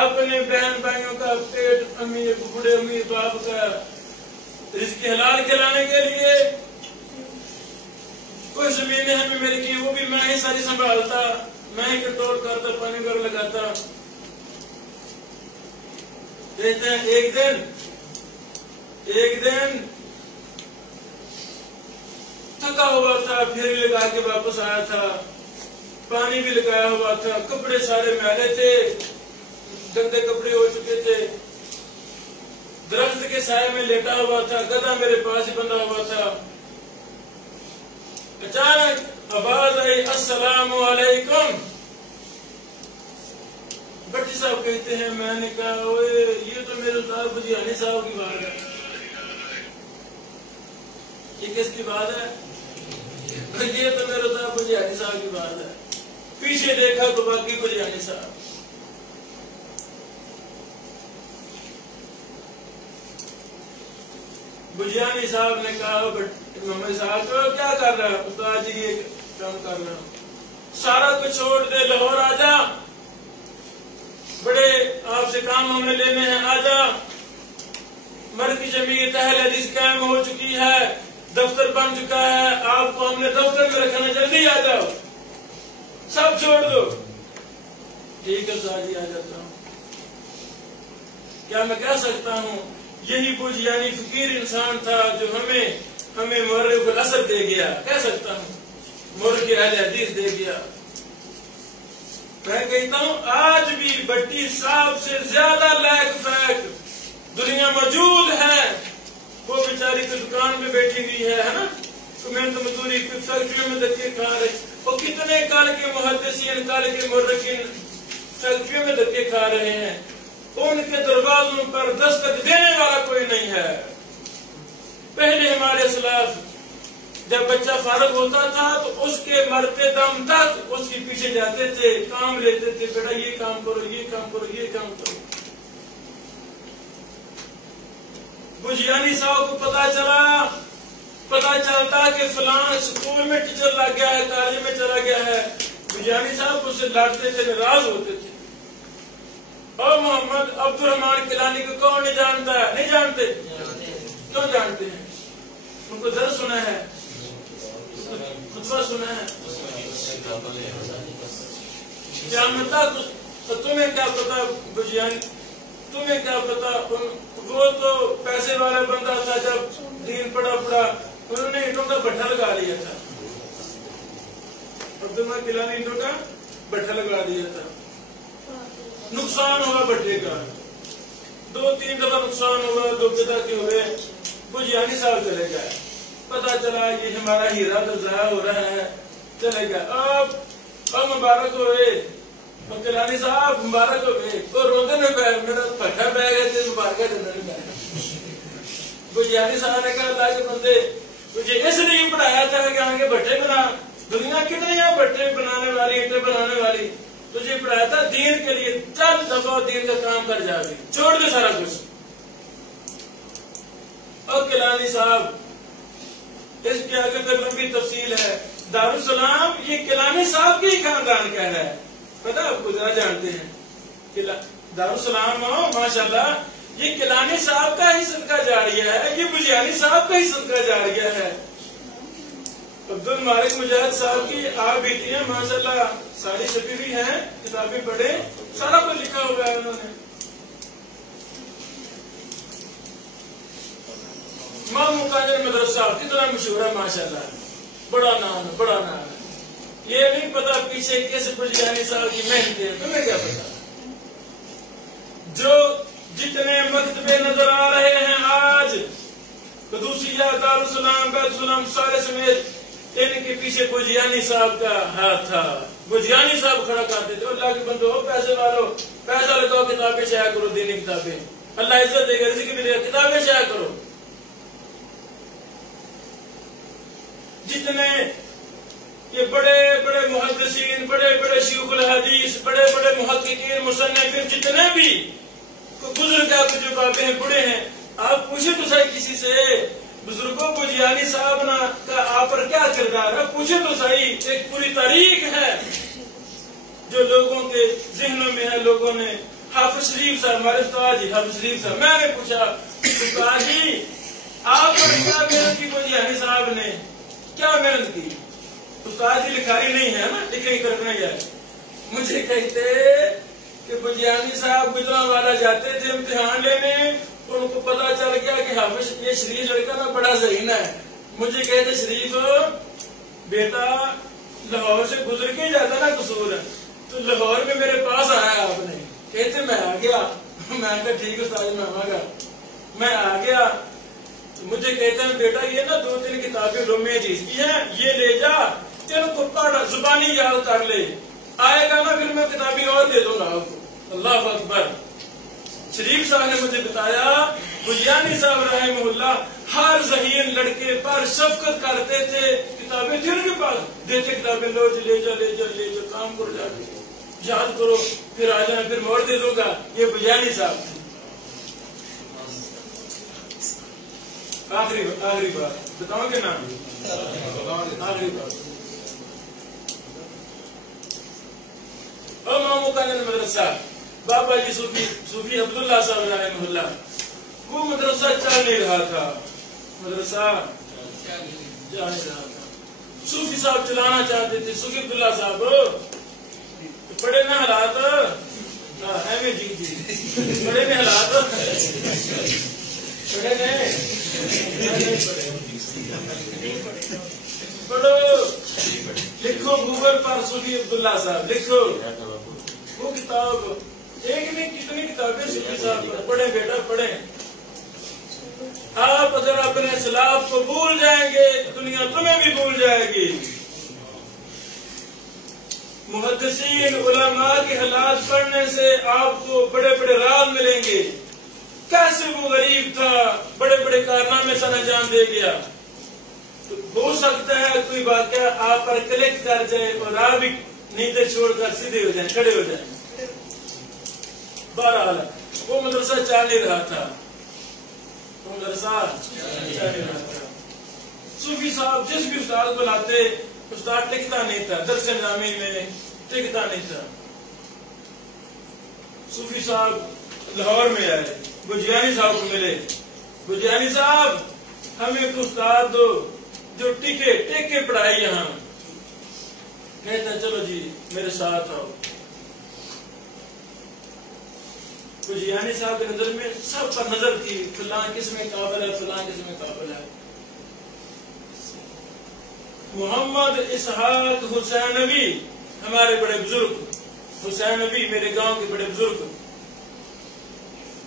اپنے بہن بھائیوں کا پیٹ، امی بوڑھے امی باپ کا رزق حلال کھلانے کے لیے۔ کوئی زمینیں ہمیں مل گئی، وہ بھی میں ہی ساری سنبھالتا، میں ہی کنٹرول کرتا، پانی گھر لگاتا۔ کہتے ہیں ایک دن تھکا ہوا تھا، پھر لگا کے واپس آیا تھا، پانی بھی لگایا ہوا تھا، کپڑے سارے میلے تھے، گندے کپڑے ہو چکے تھے، درخت کے سائے میں لیٹا ہوا تھا، گدھا میرے پاس ہی بندھا ہوا تھا۔ اچانک آواز آئی السلام علیکم۔ بٹی صاحب کہتے ہیں میں نے کہا اوے یہ تو میرے استاد بوجیانی صاحب کی بات ہے۔ یہ کس کی بات ہے؟ یہ تو میرے استاد بوجیانی صاحب کی بات ہے۔ پیچھے دیکھا تو باقی بوجیانی صاحب۔ بوجیانی صاحب نے کہا محمد صاحب تو کیا کر رہا ہے؟ استاد جی یہ کام کر رہا ہوں۔ سارا کچھ چھوڑ دے، لاہور آ جا، بڑے آپ سے کام ہم نے لینے ہیں، آ جا۔ مرکز جمعیت اہل حدیث قائم ہو چکی ہے، دفتر بن چکا ہے، آپ کو ہم نے دفتر میں رکھنا، جلدی آ جاؤ، سب چھوڑ دو۔ ٹھیک ہے استاد جی آ جاتا ہوں۔ کیا میں کہہ سکتا ہوں یہی بوجیانی فقیر انسان تھا جو ہمیں مورخ العصر دے گیا، کہہ سکتا ہوں مورخ اہل حدیث دے گیا۔ میں کہتا ہوں آج بھی بٹی صاحب سے زیادہ لائق فیک دنیا موجود ہے۔ وہ بیچاری تو دکان میں بیٹھی ہوئی ہے نا، تو محنت مزدوری فیکٹریوں میں دھکے کھا رہے، وہ کتنے کال کے محدثین، کال کے مورخین فیکٹریوں میں دھکے کھا رہے ہیں، ان کے دروازوں پر دستک دینے والا کوئی نہیں ہے۔ پہلے ہمارے اسلاف جب بچہ فارغ ہوتا تھا تو اس کے مرتے دم تک اس کے پیچھے جاتے تھے، کام لیتے تھے، بیٹا یہ کام کرو، یہ کام کرو، یہ کام کرو۔ بوجیانی صاحب کو پتا چلتا کہ فلاں اسکول میں ٹیچر لگ گیا ہے، کالج میں چلا گیا ہے، بوجیانی صاحب اس سے لڑتے تھے، ناراض ہوتے تھے، اور محمد عبد الرحمان کیلانی کو کون نہیں جانتا ہے؟ نہیں جانتے؟ کیوں جانتے ہیں؟ ان کو درس سنا ہے، خطبہ سنا ہے؟ تو تمہیں کیا پتا بجیان، تمہیں کیا پتا؟ وہ تو پیسے والا بندہ تھا، جب دین پڑا انہوں نے اینٹوں کا بٹھا لگا لیا تھا، عبد الرحمان کیلانی اینٹوں کا بٹھا لگا دیا تھا، نقصان ہوا بٹھے کا، 2-3 دفعہ نقصان ہوا، 2 پتا کے ہوئے، بجیانی صاحب چلے گئے، پتا چلا یہ ہمارا ہیرا تو ضائع ہو رہا ہے، چلے گئے، اب مبارک ہوئے، کیلانی صاحب مبارک ہوئے، اور روندے میں میرا پٹھا بہ گیا تھے، مبارکہ دینا نہیں پایا۔ بجیانی صاحب نے کہا اللہ کے بندے مجھے اس لیے پڑھایا تھا کہ آگے بٹھے بنا، دنیا کتنی ہے بٹھے بنانے والی، اینٹیں بنانے والی، تجھے پڑھایا تھا دین کے لیے، چل دفعہ دین کا کام کر جا گی، چھوڑ دے سارا کچھ۔ اور کیلانی صاحب، اس کے آگے پھر لمبی تفصیل ہے، دارالسلام یہ کیلانی صاحب کی خاندان کا ہے، پتا آپ کو ذرا جانتے ہیں؟ دارالسلام ماشاءاللہ یہ کیلانی صاحب کا ہی صدقہ جاریہ ہے، یہ بجیانی صاحب کا ہی صدقہ جاریہ ہے۔ عبد المالک مجاہد صاحب کی آپ بیٹی ہیں ماشاءاللہ، ساری چھپی ہوئی ہیں، کتابیں پڑھیں، سارا کچھ لکھا ہوا ہے انہوں نے۔ امام مقاجر مدرسہ کتنا مشہور ہے ماشاءاللہ، بڑا نام ہے، بڑا نام ہے، یہ نہیں پتا پیچھے کس بجیانی صاحب کی محنت ہے، تمہیں کیا پتا؟ جو جتنے مکتبے نظر آ رہے ہیں آج، قدوسیہ، دارالسلام، بیت السلام، سارے سمیت، ان کے پیچھے بجیانی صاحب کا ہاتھ تھا، بجیانی صاحب کھڑا کرتے تھے، اللہ کے بندو پیسے والو، پیسہ لگاؤ، کتابیں شائع کرو، دینی کتابیں، اللہ عزت دے گا، رزق بھی دے گا، کتابیں شائع کرو۔ جتنے یہ بڑے بڑے محدثین، بڑے بڑے شیوخ الحدیث، بڑے بڑے محققین، مصنفین، جتنے بھی بزرگ آپ جو بابے ہیں، بڑے ہیں، آپ پوچھیں تو صحیح کسی سے، بزرگوں بجیانی صاحب کا آپ پر کیا کردار ہے، پوچھیں تو صحیح، ایک پوری تاریخ ہے جو لوگوں کے ذہنوں میں ہے، لوگوں نے، حافظ شریف صاحب، ہمارے استاد جی حافظ شریف صاحب، میں نے پوچھا استاد جی آپ پر کیا محنت کی بجیانی صاحب نے، کیا محنت کی؟ استاد جی لکھاری نہیں ہے نا، لکھنے کرنے گیا، مجھے کہتے کہ بجیانی صاحب گجرا والا جاتے تھے امتحان لینے، ان کو پتا چل گیا کہ حافظ یہ شریف لڑکا نا بڑا ذہین ہے، مجھے کہتے شریف بیٹا لاہور سے گزر کے جاتا نا قصور ہے، تو لاہور میں میرے پاس آیا آپ نے، کہتے میں آ گیا، میں کہا ٹھیک استاد میں آؤں گا، میں آ گیا، مجھے کہتے ہیں بیٹا یہ نا 2-3 کتابیں رومیہ جیز کی ہیں، یہ لے جا، تیرے کو پڑھ زبانی یاد کر لے، آئے گا نا پھر میں کتابیں اور دے دوں گا آپ کو۔ اللہ اکبر۔ شریف صاحب نے مجھے بتایا بجیانی صاحب رحمہ اللہ ہر ذہین لڑکے پر شفقت کرتے تھے، کتابیں تھے ان کے پاس، دیتے کتابیں، لو جو لے جا لے جا لے جا، کام کرو جا کے، یاد کرو، پھر آ جانا، پھر موڑ دے دوں گا، یہ بجیانی صاحب تھے۔ آخری بات بتاؤں گے نا، آخری بات، امام مقاجر مدرسہ، بابا جی صوفی عبداللہ صاحب رحمہ اللہ، وہ مدرسہ چل نہیں رہا تھا، مدرسہ چل نہیں رہا تھا، صوفی صاحب چلانا چاہتے تھے، صوفی عبداللہ صاحب بڑے میں حالات، جی بڑے میں حالات، بڑے پڑھو، لکھو گوگل پر صوفی عبداللہ صاحب، لکھو وہ کتاب، ایک نہیں کتنی کتابیں صوفی صاحب پر، پڑھیں بیٹا پڑھیں، آپ اگر اپنے اسلاف کو بھول جائیں گے تو دنیا تمہیں بھی بھول جائے گی۔ محدثین علماء کے حالات پڑھنے سے آپ کو بڑے بڑے راز ملیں گے، کیسے وہ غریب تھا، بڑے بڑے کارنامے سر انجام دے گیا، ہو سکتا ہے کوئی واقعہ آپ پر کلک کر جائے اور آپ بھی نیندیں چھوڑ کر سیدھے ہو جائیں، کھڑے ہو جائیں۔ بہرحال وہ مدرسہ چل نہیں رہا تھا، وہ مدرسہ چل نہیں رہا تھا۔ صوفی صاحب جس بھی استاد کو لاتے، استاد ٹکتا نہیں تھا، درس نظامی میں ٹکتا نہیں تھا۔ صوفی صاحب لاہور میں آئے، بجیانی صاحب کو ملے، بجیانی صاحب ہمیں ایک استاد دو جو ٹیک کے پڑھائی یہاں. کہتا چلو جی میرے ساتھ آؤ. بجیانی صاحب کی نظر میں سب پر نظر تھی، فلاں کس میں قابل ہے، فلاں کس میں قابل ہے. محمد اسحاق حسینوی ہمارے بڑے بزرگ، حسینوی میرے گاؤں کے بڑے بزرگ،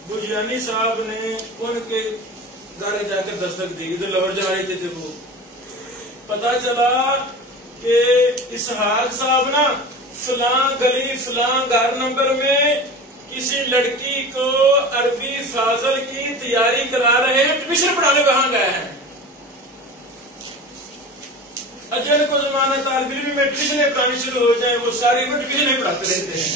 بجیانی صاحب نے ان کے دارے جا کر دستک دی. ادھر لاہور جا رہے تھے وہ، پتا چلا کہ اسحاق صاحب نا فلاں گلی فلاں گھر نمبر میں کسی لڑکی کو عربی فاضل کی تیاری کرا رہے ہیں، ٹیوشن پڑھانے وہاں گئے ہیں. جن کو زمانہ طالب علم میں ٹیوشنیں پڑھانی شروع ہو جائیں وہ ساری وہ ٹیوشنیں پڑھاتے رہتے ہیں.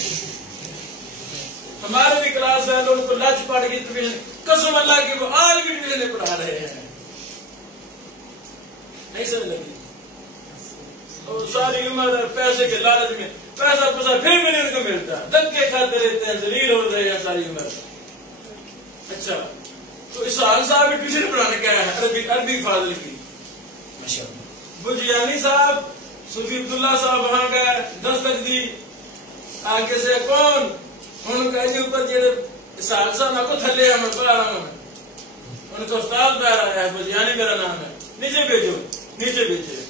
ہمارے بھی کلاس ہے، لوگوں کو لچ پڑ گئی ٹیوشن، قسم اللہ کی وہ آج بھی ٹیوشنیں پڑھا رہے ہیں. نہیں سمجھ لگی؟ اور ساری عمر پیسے کے لالچ میں پیسہ پھر بھی ان کو ملتا، دھکے کھاتے رہتے ہیں، ذلیل ہو رہے ہیں ساری عمر. اچھا تو اسحاق صاحب بھی ٹیوشن پڑھانے گئے ہیں عربی فاضل کی. بجیانی صاحب صوفی عبداللہ صاحب وہاں گئے، دستک دی. آگے سے کون ان کا جی اوپر جڑے اسحاق صاحب کو تھلے ہمیں پڑھا رہا ہوں، ان کا استاد بہ رہا ہے، بجیانی میرا نام ہے، نیچے بھیجو، نیچے بھیجے.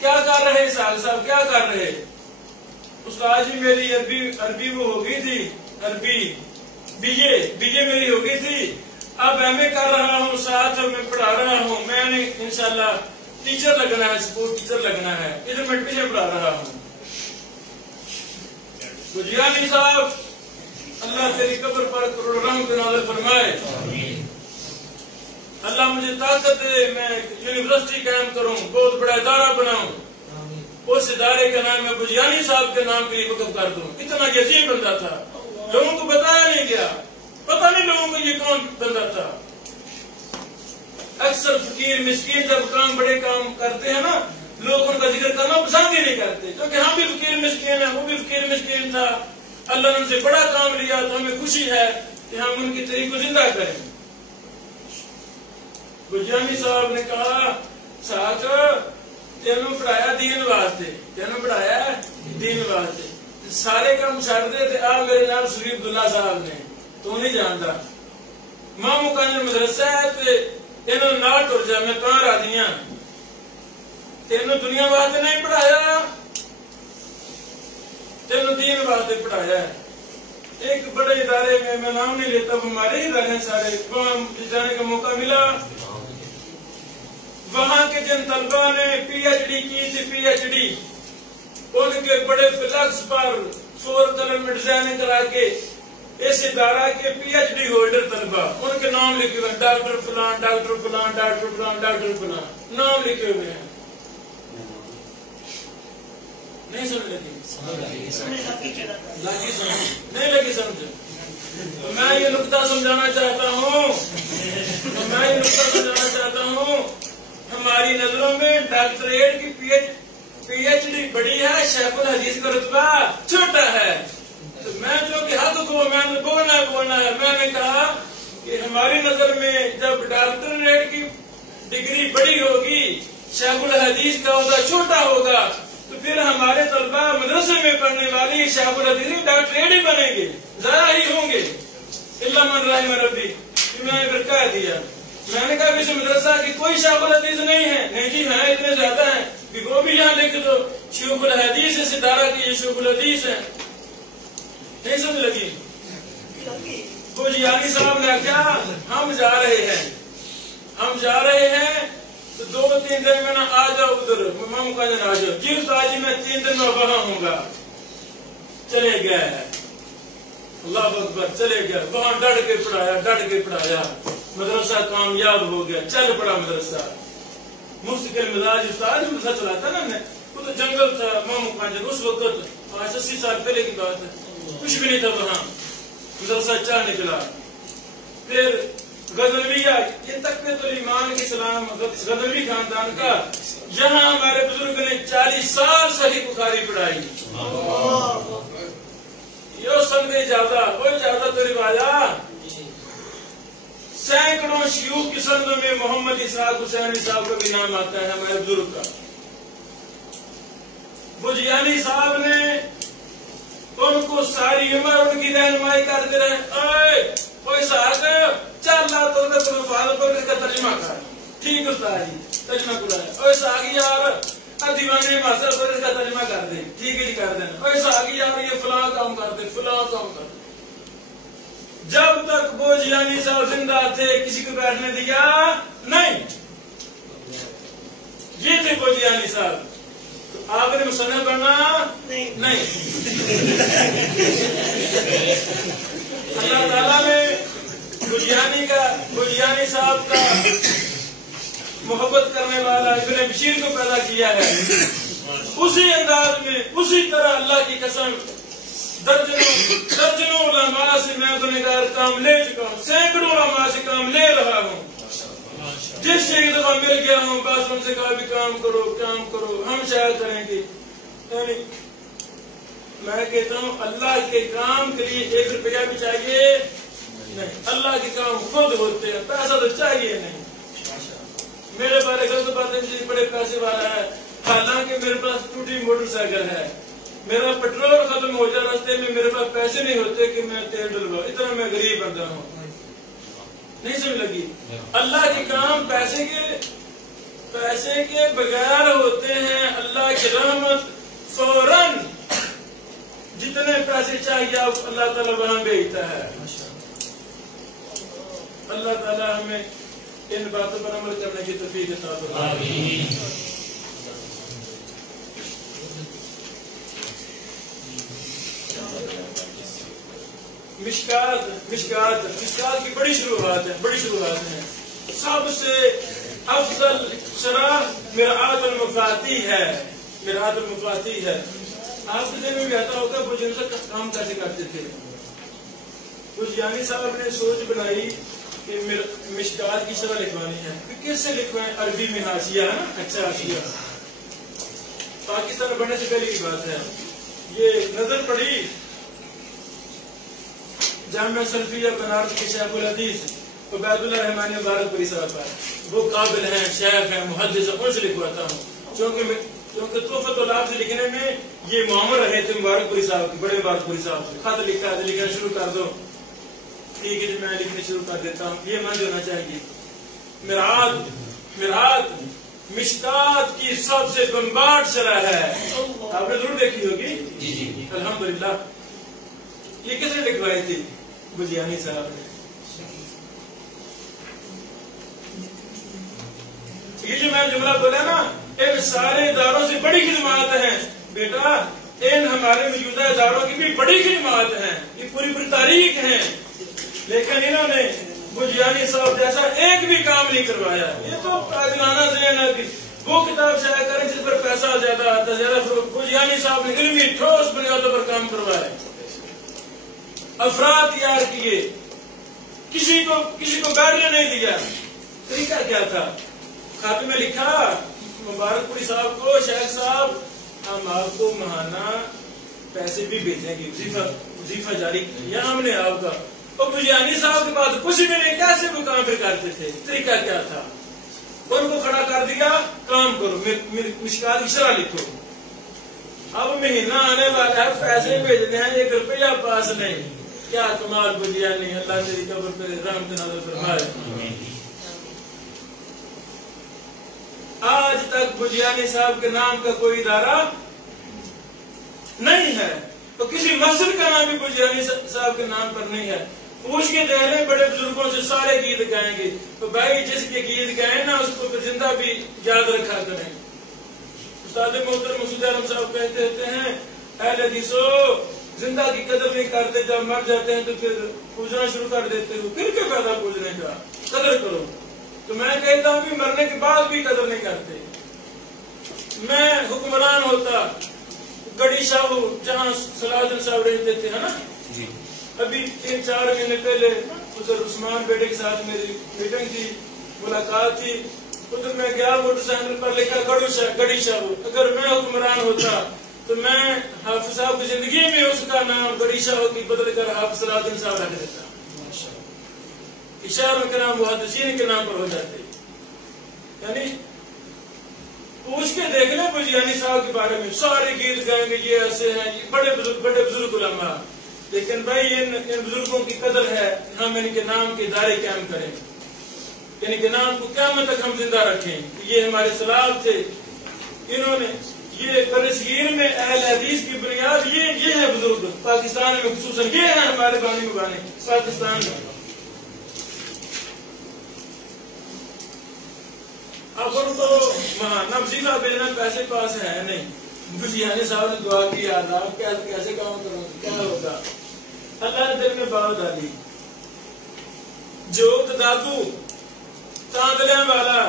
کیا کر رہے اسحاق صاحب، کیا کر رہے؟ استاد جی میری عربی وہ ہو گئی تھی، عربی بی اے میری ہو گئی تھی، اب ایم اے کر رہا ہوں، ساتھ میں پڑھا رہا ہوں. میں نے انشاءاللہ ٹیچر لگنا ہے، سپورٹ ٹیچر لگنا ہے، ادھر میں ٹیوشن پڑھا رہا ہوں. بجیانی صاحب اللہ تیری قبر پر کروڑ رحم کے نازل فرمائے. اللہ مجھے طاقت دے، میں یونیورسٹی قائم کروں، بہت بڑا ادارہ بناؤں، اس ادارے کا نام میں بجیانی صاحب کے نام کے لیے وقف کر دوں. اتنا عظیم بندہ تھا، لوگوں کو بتایا نہیں گیا، پتہ نہیں لوگوں کو یہ کون بندہ تھا. اکثر فقیر مسکین جب بڑے کام کرتے ہیں نا، لوگ ان کا ذکر کرنا پسند ہی نہیں کرتے، کیونکہ ہم بھی فقیر مسکین ہیں، وہ بھی فقیر مسکین تھا. اللہ نے ان سے بڑا کام لیا تو ہمیں خوشی ہے کہ ہم ان کی طریق کو زندہ کریں. بجیانی صاحب نے کہا ساتھ تینوں پڑھایا دین واسطے، تینوں پڑھایا دین واسطے، سارے کام چھڑ دے تھے. آپ میرے نام صوفی عبداللہ صاحب نے تو نہیں جانتا مامو کا مدرسہ ہے، انہوں نے نہ ٹر جا، میں کہاں را دیا تینوں دنیا واسطے نہیں پڑھایا، تینوں دین واسطے پڑھایا ہے. ایک بڑے ادارے میں نام نہیں لیتا، ہمارے ہی ادارے سارے، وہاں جانے کا موقع ملا. وہاں کے جن طلبہ نے پی ایچ ڈی کی تھی، پی ایچ ڈی ان کے بڑے فلیکس پر 4 قلم میں ڈیزائن کرا کے اس ادارہ کے پی ایچ ڈی ہولڈر طلبہ ان کے نام لکھے ہوئے ہیں، ڈاکٹر فلان، ڈاکٹر فلان، ڈاکٹر فلان، ڈاکٹر فلان، نام لکھے ہوئے ہیں. نہیں سمجھ لگی؟ نہیں لگی سمجھ؟ میں یہ نقطہ سمجھانا چاہتا ہوں، ہماری نظروں میں ڈاکٹریٹ کی پی ایچ ڈی بڑی ہے، شیخ الحدیث کا رتبہ چھوٹا ہے. تو میں جو کہ حق کو میں نے بولنا ہے، میں نے کہا کہ ہماری نظر میں جب ڈاکٹریٹ کی ڈگری بڑی ہوگی، شیخ الحدیث کا عہدہ چھوٹا ہوگا، تو پھر ہمارے طلبہ مدرسے میں پڑھنے والی شیخ الحدیث ڈاکٹریٹ ہی بنیں گے، ضائع ہی ہوں گے. اللہ من رحم ربی، میں نے پھر کہہ دیا، میں نے کہا اس مدرسہ کی کوئی شیخ الحدیث نہیں ہے. نہیں جی ہیں، اتنے زیادہ ہیں کہ وہ بھی یہاں لکھ دو، شیخ الحدیث اس ادارہ کی یہ شیخ الحدیث ہے. نہیں سمجھ لگی؟ بجیانی صاحب نے کیا، ہم جا رہے ہیں تو 2-3 دن میں نہ آ جاؤ ادھر، مامو کا دن آ جاؤ. جی استاد جی میں 3 دن میں وہاں ہوں گا. چلے گئے، اللہ اکبر، چلے گئے وہاں، ڈٹ کے پڑھایا، مدرسہ کامیاب ہو گیا، چل پڑا مدرسہ. مستقل مزاج استاد مدرسہ چلاتا نا، میں وہ تو جنگل تھا مامو کا جنگل اس وقت، 80 سال پہلے کی بات ہے، کچھ بھی نہیں تھا وہاں. مدرسہ چل نکلا. پھر غزنویہ، یہ تقویت الایمان کی سلام غزنوی خاندان کا، یہاں ہمارے بزرگ نے 40 سال صحیح بخاری پڑھائی. یہ سمجھے زیادہ کوئی زیادہ تو روایا سینکڑوں شیوخ کی سندوں میں محمد اسحاق حسینی صاحب کا بھی نام آتا ہے ہمارے بزرگ کا. بجیانی صاحب نے ان کو ساری عمر ان کی رہنمائی کرتے رہے. کوئی صاحب چل رہا تو اس کا ترجمہ کر. ٹھیک استاد جی ترجمہ کرایا. ساگی یار دیوانے ماسٹر پر اس کا ترجمہ کر دیں. ٹھیک ہے جی کر دینا. ساگی یار یہ فلاں کام کرتے فلاں کام کرتے. جب تک بوجیانی صاحب زندہ تھے کسی کو بیٹھنے دیا نہیں. یہ تھے بوجیانی صاحب. آپ نے مصنف بننا نہیں. اللہ تعالیٰ نے بوجیانی صاحب کا محبت کرنے والا ابن بشیر کو پیدا کیا ہے. اسی انداز میں اسی طرح اللہ کی قسم درجنوں علماء سے میں گنہگار کام لے چکا ہوں. سینکڑوں علماء سے کام لے رہا ہوں. جس سے ایک دفعہ مل گیا ہوں بس ان سے کہا بھی کام کرو ہم شاید کریں گے. یعنی میں کہتا ہوں اللہ کے کام کے لیے 1 روپیہ بھی چاہیے نہیں. اللہ کے کام خود ہوتے ہیں. پیسہ تو چاہیے نہیں. میرے بارے غلط باتیں جی بڑے پیسے والا ہے حالانکہ میرے پاس ٹوٹی موٹر سائیکل ہے. میرا پیٹرول ختم ہو جائے راستے میں میرے پاس پیسے نہیں ہوتے کہ میں تیل ڈلواؤں. اتنا میں غریب بندہ ہوں. نہیں سمجھ لگی. اللہ کے کام پیسے کے بغیر ہوتے ہیں. اللہ کی رحمت فوراً جتنے پیسے چاہیے آپ اللہ تعالیٰ وہاں بھیجتا ہے. اللہ تعالیٰ ہمیں ان باتوں پر عمل کرنے کی توفیق عطا فرمائے. مشکات کی بڑی شروعات ہیں. سب سے افضل شرح مرآت المفاتیح ہے. آپ کے دل میں کہتا ہوگا بجنسا کا کام کیسے کرتے تھے. بجیانی صاحب نے سوچ بنائی کہ مشکات کی شرح لکھوانی ہے. کس سے لکھوائیں؟ عربی میں حاشیہ ہے نا. اچھا حاشیہ پاکستان بڑھنے سے پہلے کی بات ہے. یہ نظر پڑی جامعہ سلفیہ بنارس کے شیخ الحدیث عبید اللہ رحمانی مبارک پوری صاحب پر. وہ قابل ہیں شیخ ہیں محدث ہیں. ان سے لکھواتا ہوں کیونکہ تحفۃ العاب سے لکھنے میں یہ معمر رہے تھے مبارک پوری صاحب کے. بڑے مبارک پوری صاحب سے خط لکھنا شروع کر دو. ٹھیک ہے جی میں لکھنے شروع کر دیتا ہوں. یہ مان ہونا چاہیے. مرآت مشکات کی سب سے بمبارڈ شرح ہے. آپ نے ضرور دیکھی ہوگی. الحمدللہ. یہ کس نے لکھوائی تھی؟ بجیانی صاحب نے. یہ جو میں جملہ بولا نا ان سارے اداروں سے بڑی خدمات ہیں بیٹا. ان ہمارے موجودہ اداروں کی بھی بڑی خدمات ہیں. یہ پوری تاریخ ہیں. لیکن انہوں نے بجیانی صاحب جیسا ایک بھی کام نہیں کروایا. یہ تو عادلانہ ذہن ہے کہ وہ کتاب شائع کریں جس پر پیسہ زیادہ آتا ہے زیادہ. بجیانی صاحب نے علمی ٹھوس بنیادوں پر کام کروائے. افراد تیار کیے. کسی کو بیٹھنے نہیں دیا. طریقہ کیا تھا؟ خط میں لکھا مبارک پوری صاحب کو شیخ صاحب ہم آپ کو ماہانہ پیسے بھی بھیجیں گے. وظیفہ جاری کیا ہم نے آپ کا. اور بجیانی صاحب کے بعد کچھ بھی نہیں. کیسے وہ کام پھر کرتے تھے؟ طریقہ کیا تھا؟ ان کو کھڑا کر دیا کام کرو مشکات کی شرح لکھو. اب مہینہ آنے والا ہے پیسے بھیجنے ہیں 1 روپیہ پاس نہیں. کیا کمال بجیانی. اللہ تیری قبر پہ رحمت نازل فرمائے. آج تک بجیانی صاحب کے نام کا کوئی ادارہ نہیں ہے. تو کسی مسجد کا نام بھی بجیانی صاحب کے نام پر نہیں ہے. پوچھ کے دیکھیں بڑے بزرگوں سے سارے گیت گائیں گے. تو بھائی جس کے گیت گائیں نا اس کو زندہ بھی یاد رکھا کریں. استاد محترم مسعود اعظم صاحب کہتے رہتے ہیں اہل حدیثو زندہ کی قدر نہیں کرتے. جب مر جاتے ہیں تو پھر پوجنا شروع کر دیتے ہو. پھر کیا فائدہ پوجنے کا؟ قدر کرو. تو میں کہتا ہوں کہ مرنے کے بعد بھی قدر نہیں کرتے. میں حکمران ہوتا گڑی شاہ جہاں صلاح الدین صاحب رہتے تھے ہے نا. ابھی 3-4 مہینے پہلے ادھر عثمان بیٹے کے ساتھ میری میٹنگ تھی ملاقات تھی. ادھر میں گیا موٹر سائیکل پر لکھا گڑی شاہ. اگر میں حکمران ہوتا تو میں حافظ صاحب کی زندگی میں اس کا نام بڑی شوق کی بدل کر حافظ صلاح الدین صاحب رکھ دیتا. اشاروں کے نام محدثین کے نام پر ہو جاتے. یعنی پوچھ کے دیکھ لیں بجیانی صاحب کے بارے میں سارے گیت گائیں گے یہ ایسے ہیں یہ بڑے بزرگ علماء. لیکن بھائی ان بزرگوں کی قدر ہے ہم ان کے نام کے دائرے قائم کریں, ان کے نام کو قیامت تک ہم زندہ رکھیں. یہ ہمارے سلاب تھے, انہوں نے یہ برصغیر میں اہل حدیث کی بنیاد یہ ہے بزرگ پاکستان میں خصوصاً یہ ہیں ہمارے بانی مبانی پاکستان میں. اب ان کو وہاں وظیفہ بھیجنا پیسے پاس ہے نہیں. بجیانی صاحب نے دعا کی اللہ کیسے کام کروں کیا ہوگا. اللہ نے دل میں بات ڈالی. جو دادو تاندلے والا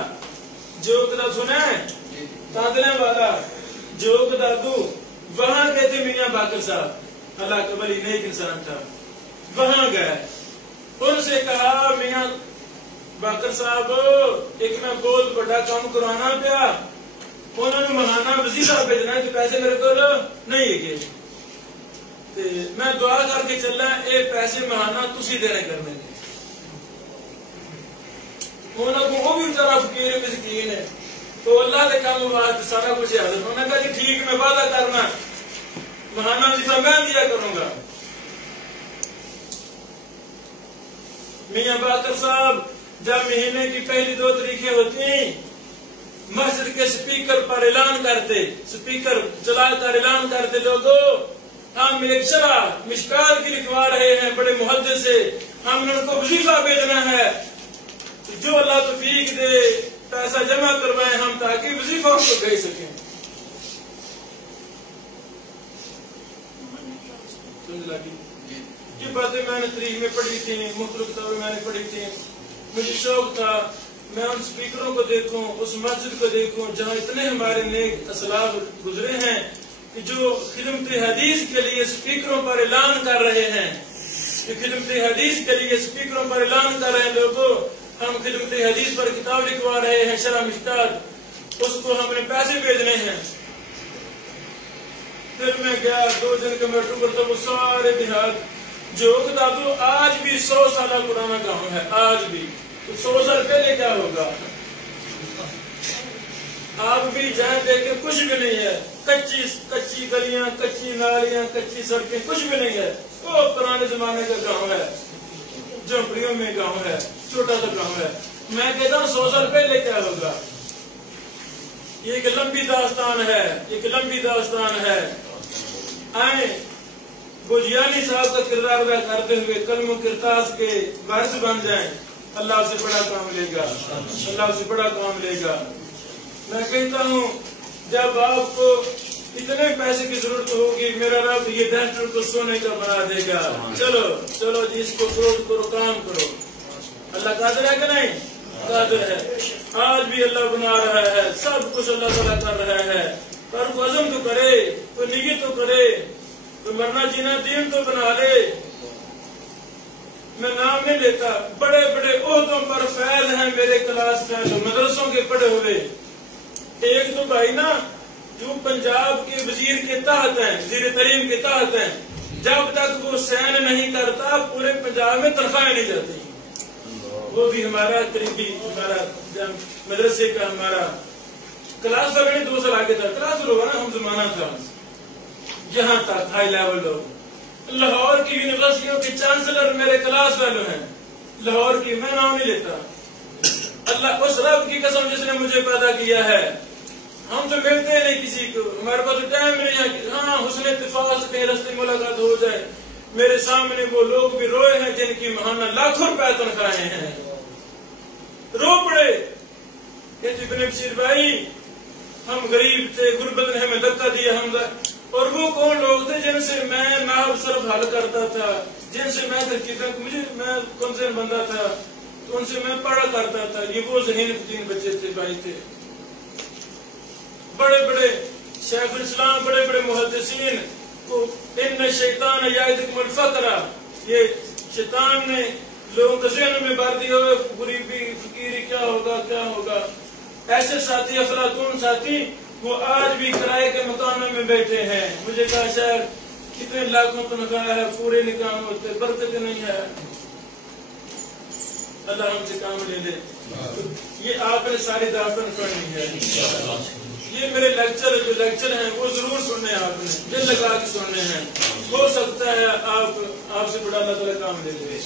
جو سنا ہے تاندلے والا جو دادو وہاں گئے تھے میاں باقر صاحب اللہ کا ولی نیک انسان تھا. وہاں گئے ان سے کہا میاں باقر صاحب ایک میں بہت بڑا کام کروانا پیا. انہوں نے مہانا وظیفہ بھیجنا کہ پیسے میرے کو نہیں ہے میں دعا کر کے چلا اے پیسے مہانا تسی دینے کرنے گے. انہوں کو وہ بھی طرح فقیر مسکین ہے تو اللہ کے کام بعد سارا کچھ حاضر. انہوں نے کہا کہ ٹھیک میں وعدہ کرنا مہانا وظیفہ میں دیا کروں گا. میاں باقر صاحب جب مہینے کی پہلی 2 تاریخیں ہوتی مسجد کے سپیکر پر اعلان کرتے, سپیکر چلا کر اعلان کرتے لوگوں ہم ایک شرح مشکال کی لکھوا رہے ہیں بڑے محدث سے, ہم نے ان کو وظیفہ بھیجنا ہے جو اللہ توفیق دے پیسہ جمع کروائیں ہم تاکہ وظیفہ ان کو بھیج سکیں. یہ باتیں میں نے تاریخ میں پڑھی تھی, مختلف کتابیں میں نے پڑھی تھی. مجھے شوق تھا میں ان سپیکروں کو دیکھوں, اس مسجد کو دیکھوں جہاں اتنے ہمارے نیک اسلاف گزرے ہیں کہ جو خدمت حدیث کے لیے سپیکروں پر اعلان کر رہے ہیں. خدمت حدیث کے لیے سپیکروں پر اعلان کر رہے ہیں لوگوں ہم خدمت حدیث پر کتاب لکھوا رہے ہیں شرح مشکات, اس کو ہم نے پیسے بھیجنے ہیں. پھر میں گیا 2 دن کے میٹرو پر تو وہ سارے دیہات جو دادو آج بھی 100 سالہ پرانا گاؤں ہے. آج بھی 100 سال پہلے کیا ہوگا آپ بھی جائیں دیکھیں کچھ بھی نہیں ہے. کچی گلیاں کچی نالیاں کچی سڑکیں کچھ بھی نہیں ہے. وہ پرانے زمانے کا گاؤں ہے, جھونپڑیوں میں گاؤں ہے, چھوٹا سا گاؤں ہے. میں کہتا ہوں 100 سال پہلے کیا ہوگا. یہ ایک لمبی داستان ہے, ایک لمبی داستان ہے. آئیں بجیانی صاحب کا کردار ادا کرتے ہوئے قلم و کرتاس کے وارث بن جائیں. اللہ سے بڑا کام لے گا, اللہ سے بڑا کام لے گا. میں کہتا ہوں جب آپ کو اتنے پیسے کی ضرورت ہوگی میرا رب یہ ڈاکٹر کو سونے کا بنا دے گا. چلو جی اس کو فروخت کرو کام کرو. اللہ قادر ہے کہ نہیں؟ قادر ہے. آج بھی اللہ بنا رہا ہے, سب کچھ اللہ تعالیٰ کر رہا ہے. پر کو عزم تو کرے, تو نیت تو کرے, تو مرنا جینا دین تو بنا لے. میں نام نہیں لیتا, بڑے بڑے عہدوں پر فیض ہیں میرے کلاس فیض مدرسوں کے پڑھے ہوئے. ایک 2 بھائی نا جو پنجاب کے وزیر کے تحت ہیں, وزیر تعلیم کے تحت ہیں, جب تک وہ سین نہیں کرتا پورے پنجاب میں تنخواہیں نہیں جاتی. وہ بھی ہمارا قریبی ہمارا مدرسے کا ہمارا کلاس فیلو 2 سال آگے تھا. کلاس فیلو ہوگا نا ہم زمانہ تھا یہاں تک ہائی لیول لوگ. لاہور کی یونیورسٹیوں کے چانسلر میرے کلاس فیلو ہیں, لاہور کی, میں نام نہیں لیتا. اللہ اس رب کی قسم جس نے مجھے پیدا کیا ہے. ہم تو ملتے نہیں کسی کو, ہمارے پاس ٹائم نہیں ہے کہ ہاں حسن اتفاق سے کہیں رستے ملاقات ہو جائے. میرے سامنے وہ لوگ بھی روئے ہیں جن کی ماہانہ لاکھوں روپے تنخواہیں ہیں. رو پڑے کہ ابن بشیر بھائی ہم غریب تھے, غربت نے ہمیں دھکا دیا. ہم اور وہ کون لوگ تھے جن سے میں ناب صرف حل کرتا تھا, جن سے میں میں کمزور بندہ تھا تو ان سے میں پڑھا کرتا تھا. یہ وہ ذہین فتین بچے تھے, بھائی تھے. بڑے بڑے شیخ الاسلام, بڑے بڑے محدثین کو ان شیطان یعدکم الفقر, یہ شیطان نے لوگوں کے ذہن میں بھر دیا غریبی فقیری کیا ہوگا کیا ہوگا. ایسے ساتھی افلاطون ساتھی وہ آج بھی کرائے کے مکانوں میں بیٹھے ہیں. مجھے کہا شاید کتنے لاکھوں تنخواہ ہے, پورے نہیں کام ہوتے, برکت نہیں ہے. اللہ ہم سے کام لے لے. یہ آپ نے ساری دعوتیں پڑھنی ہے. یہ میرے لیکچر جو لیکچر ہیں وہ ضرور سننے ہیں, آپ نے دل لگا کے سننے ہیں. ہو سکتا ہے آپ سے بڑا اللہ تعالیٰ کام لے لے.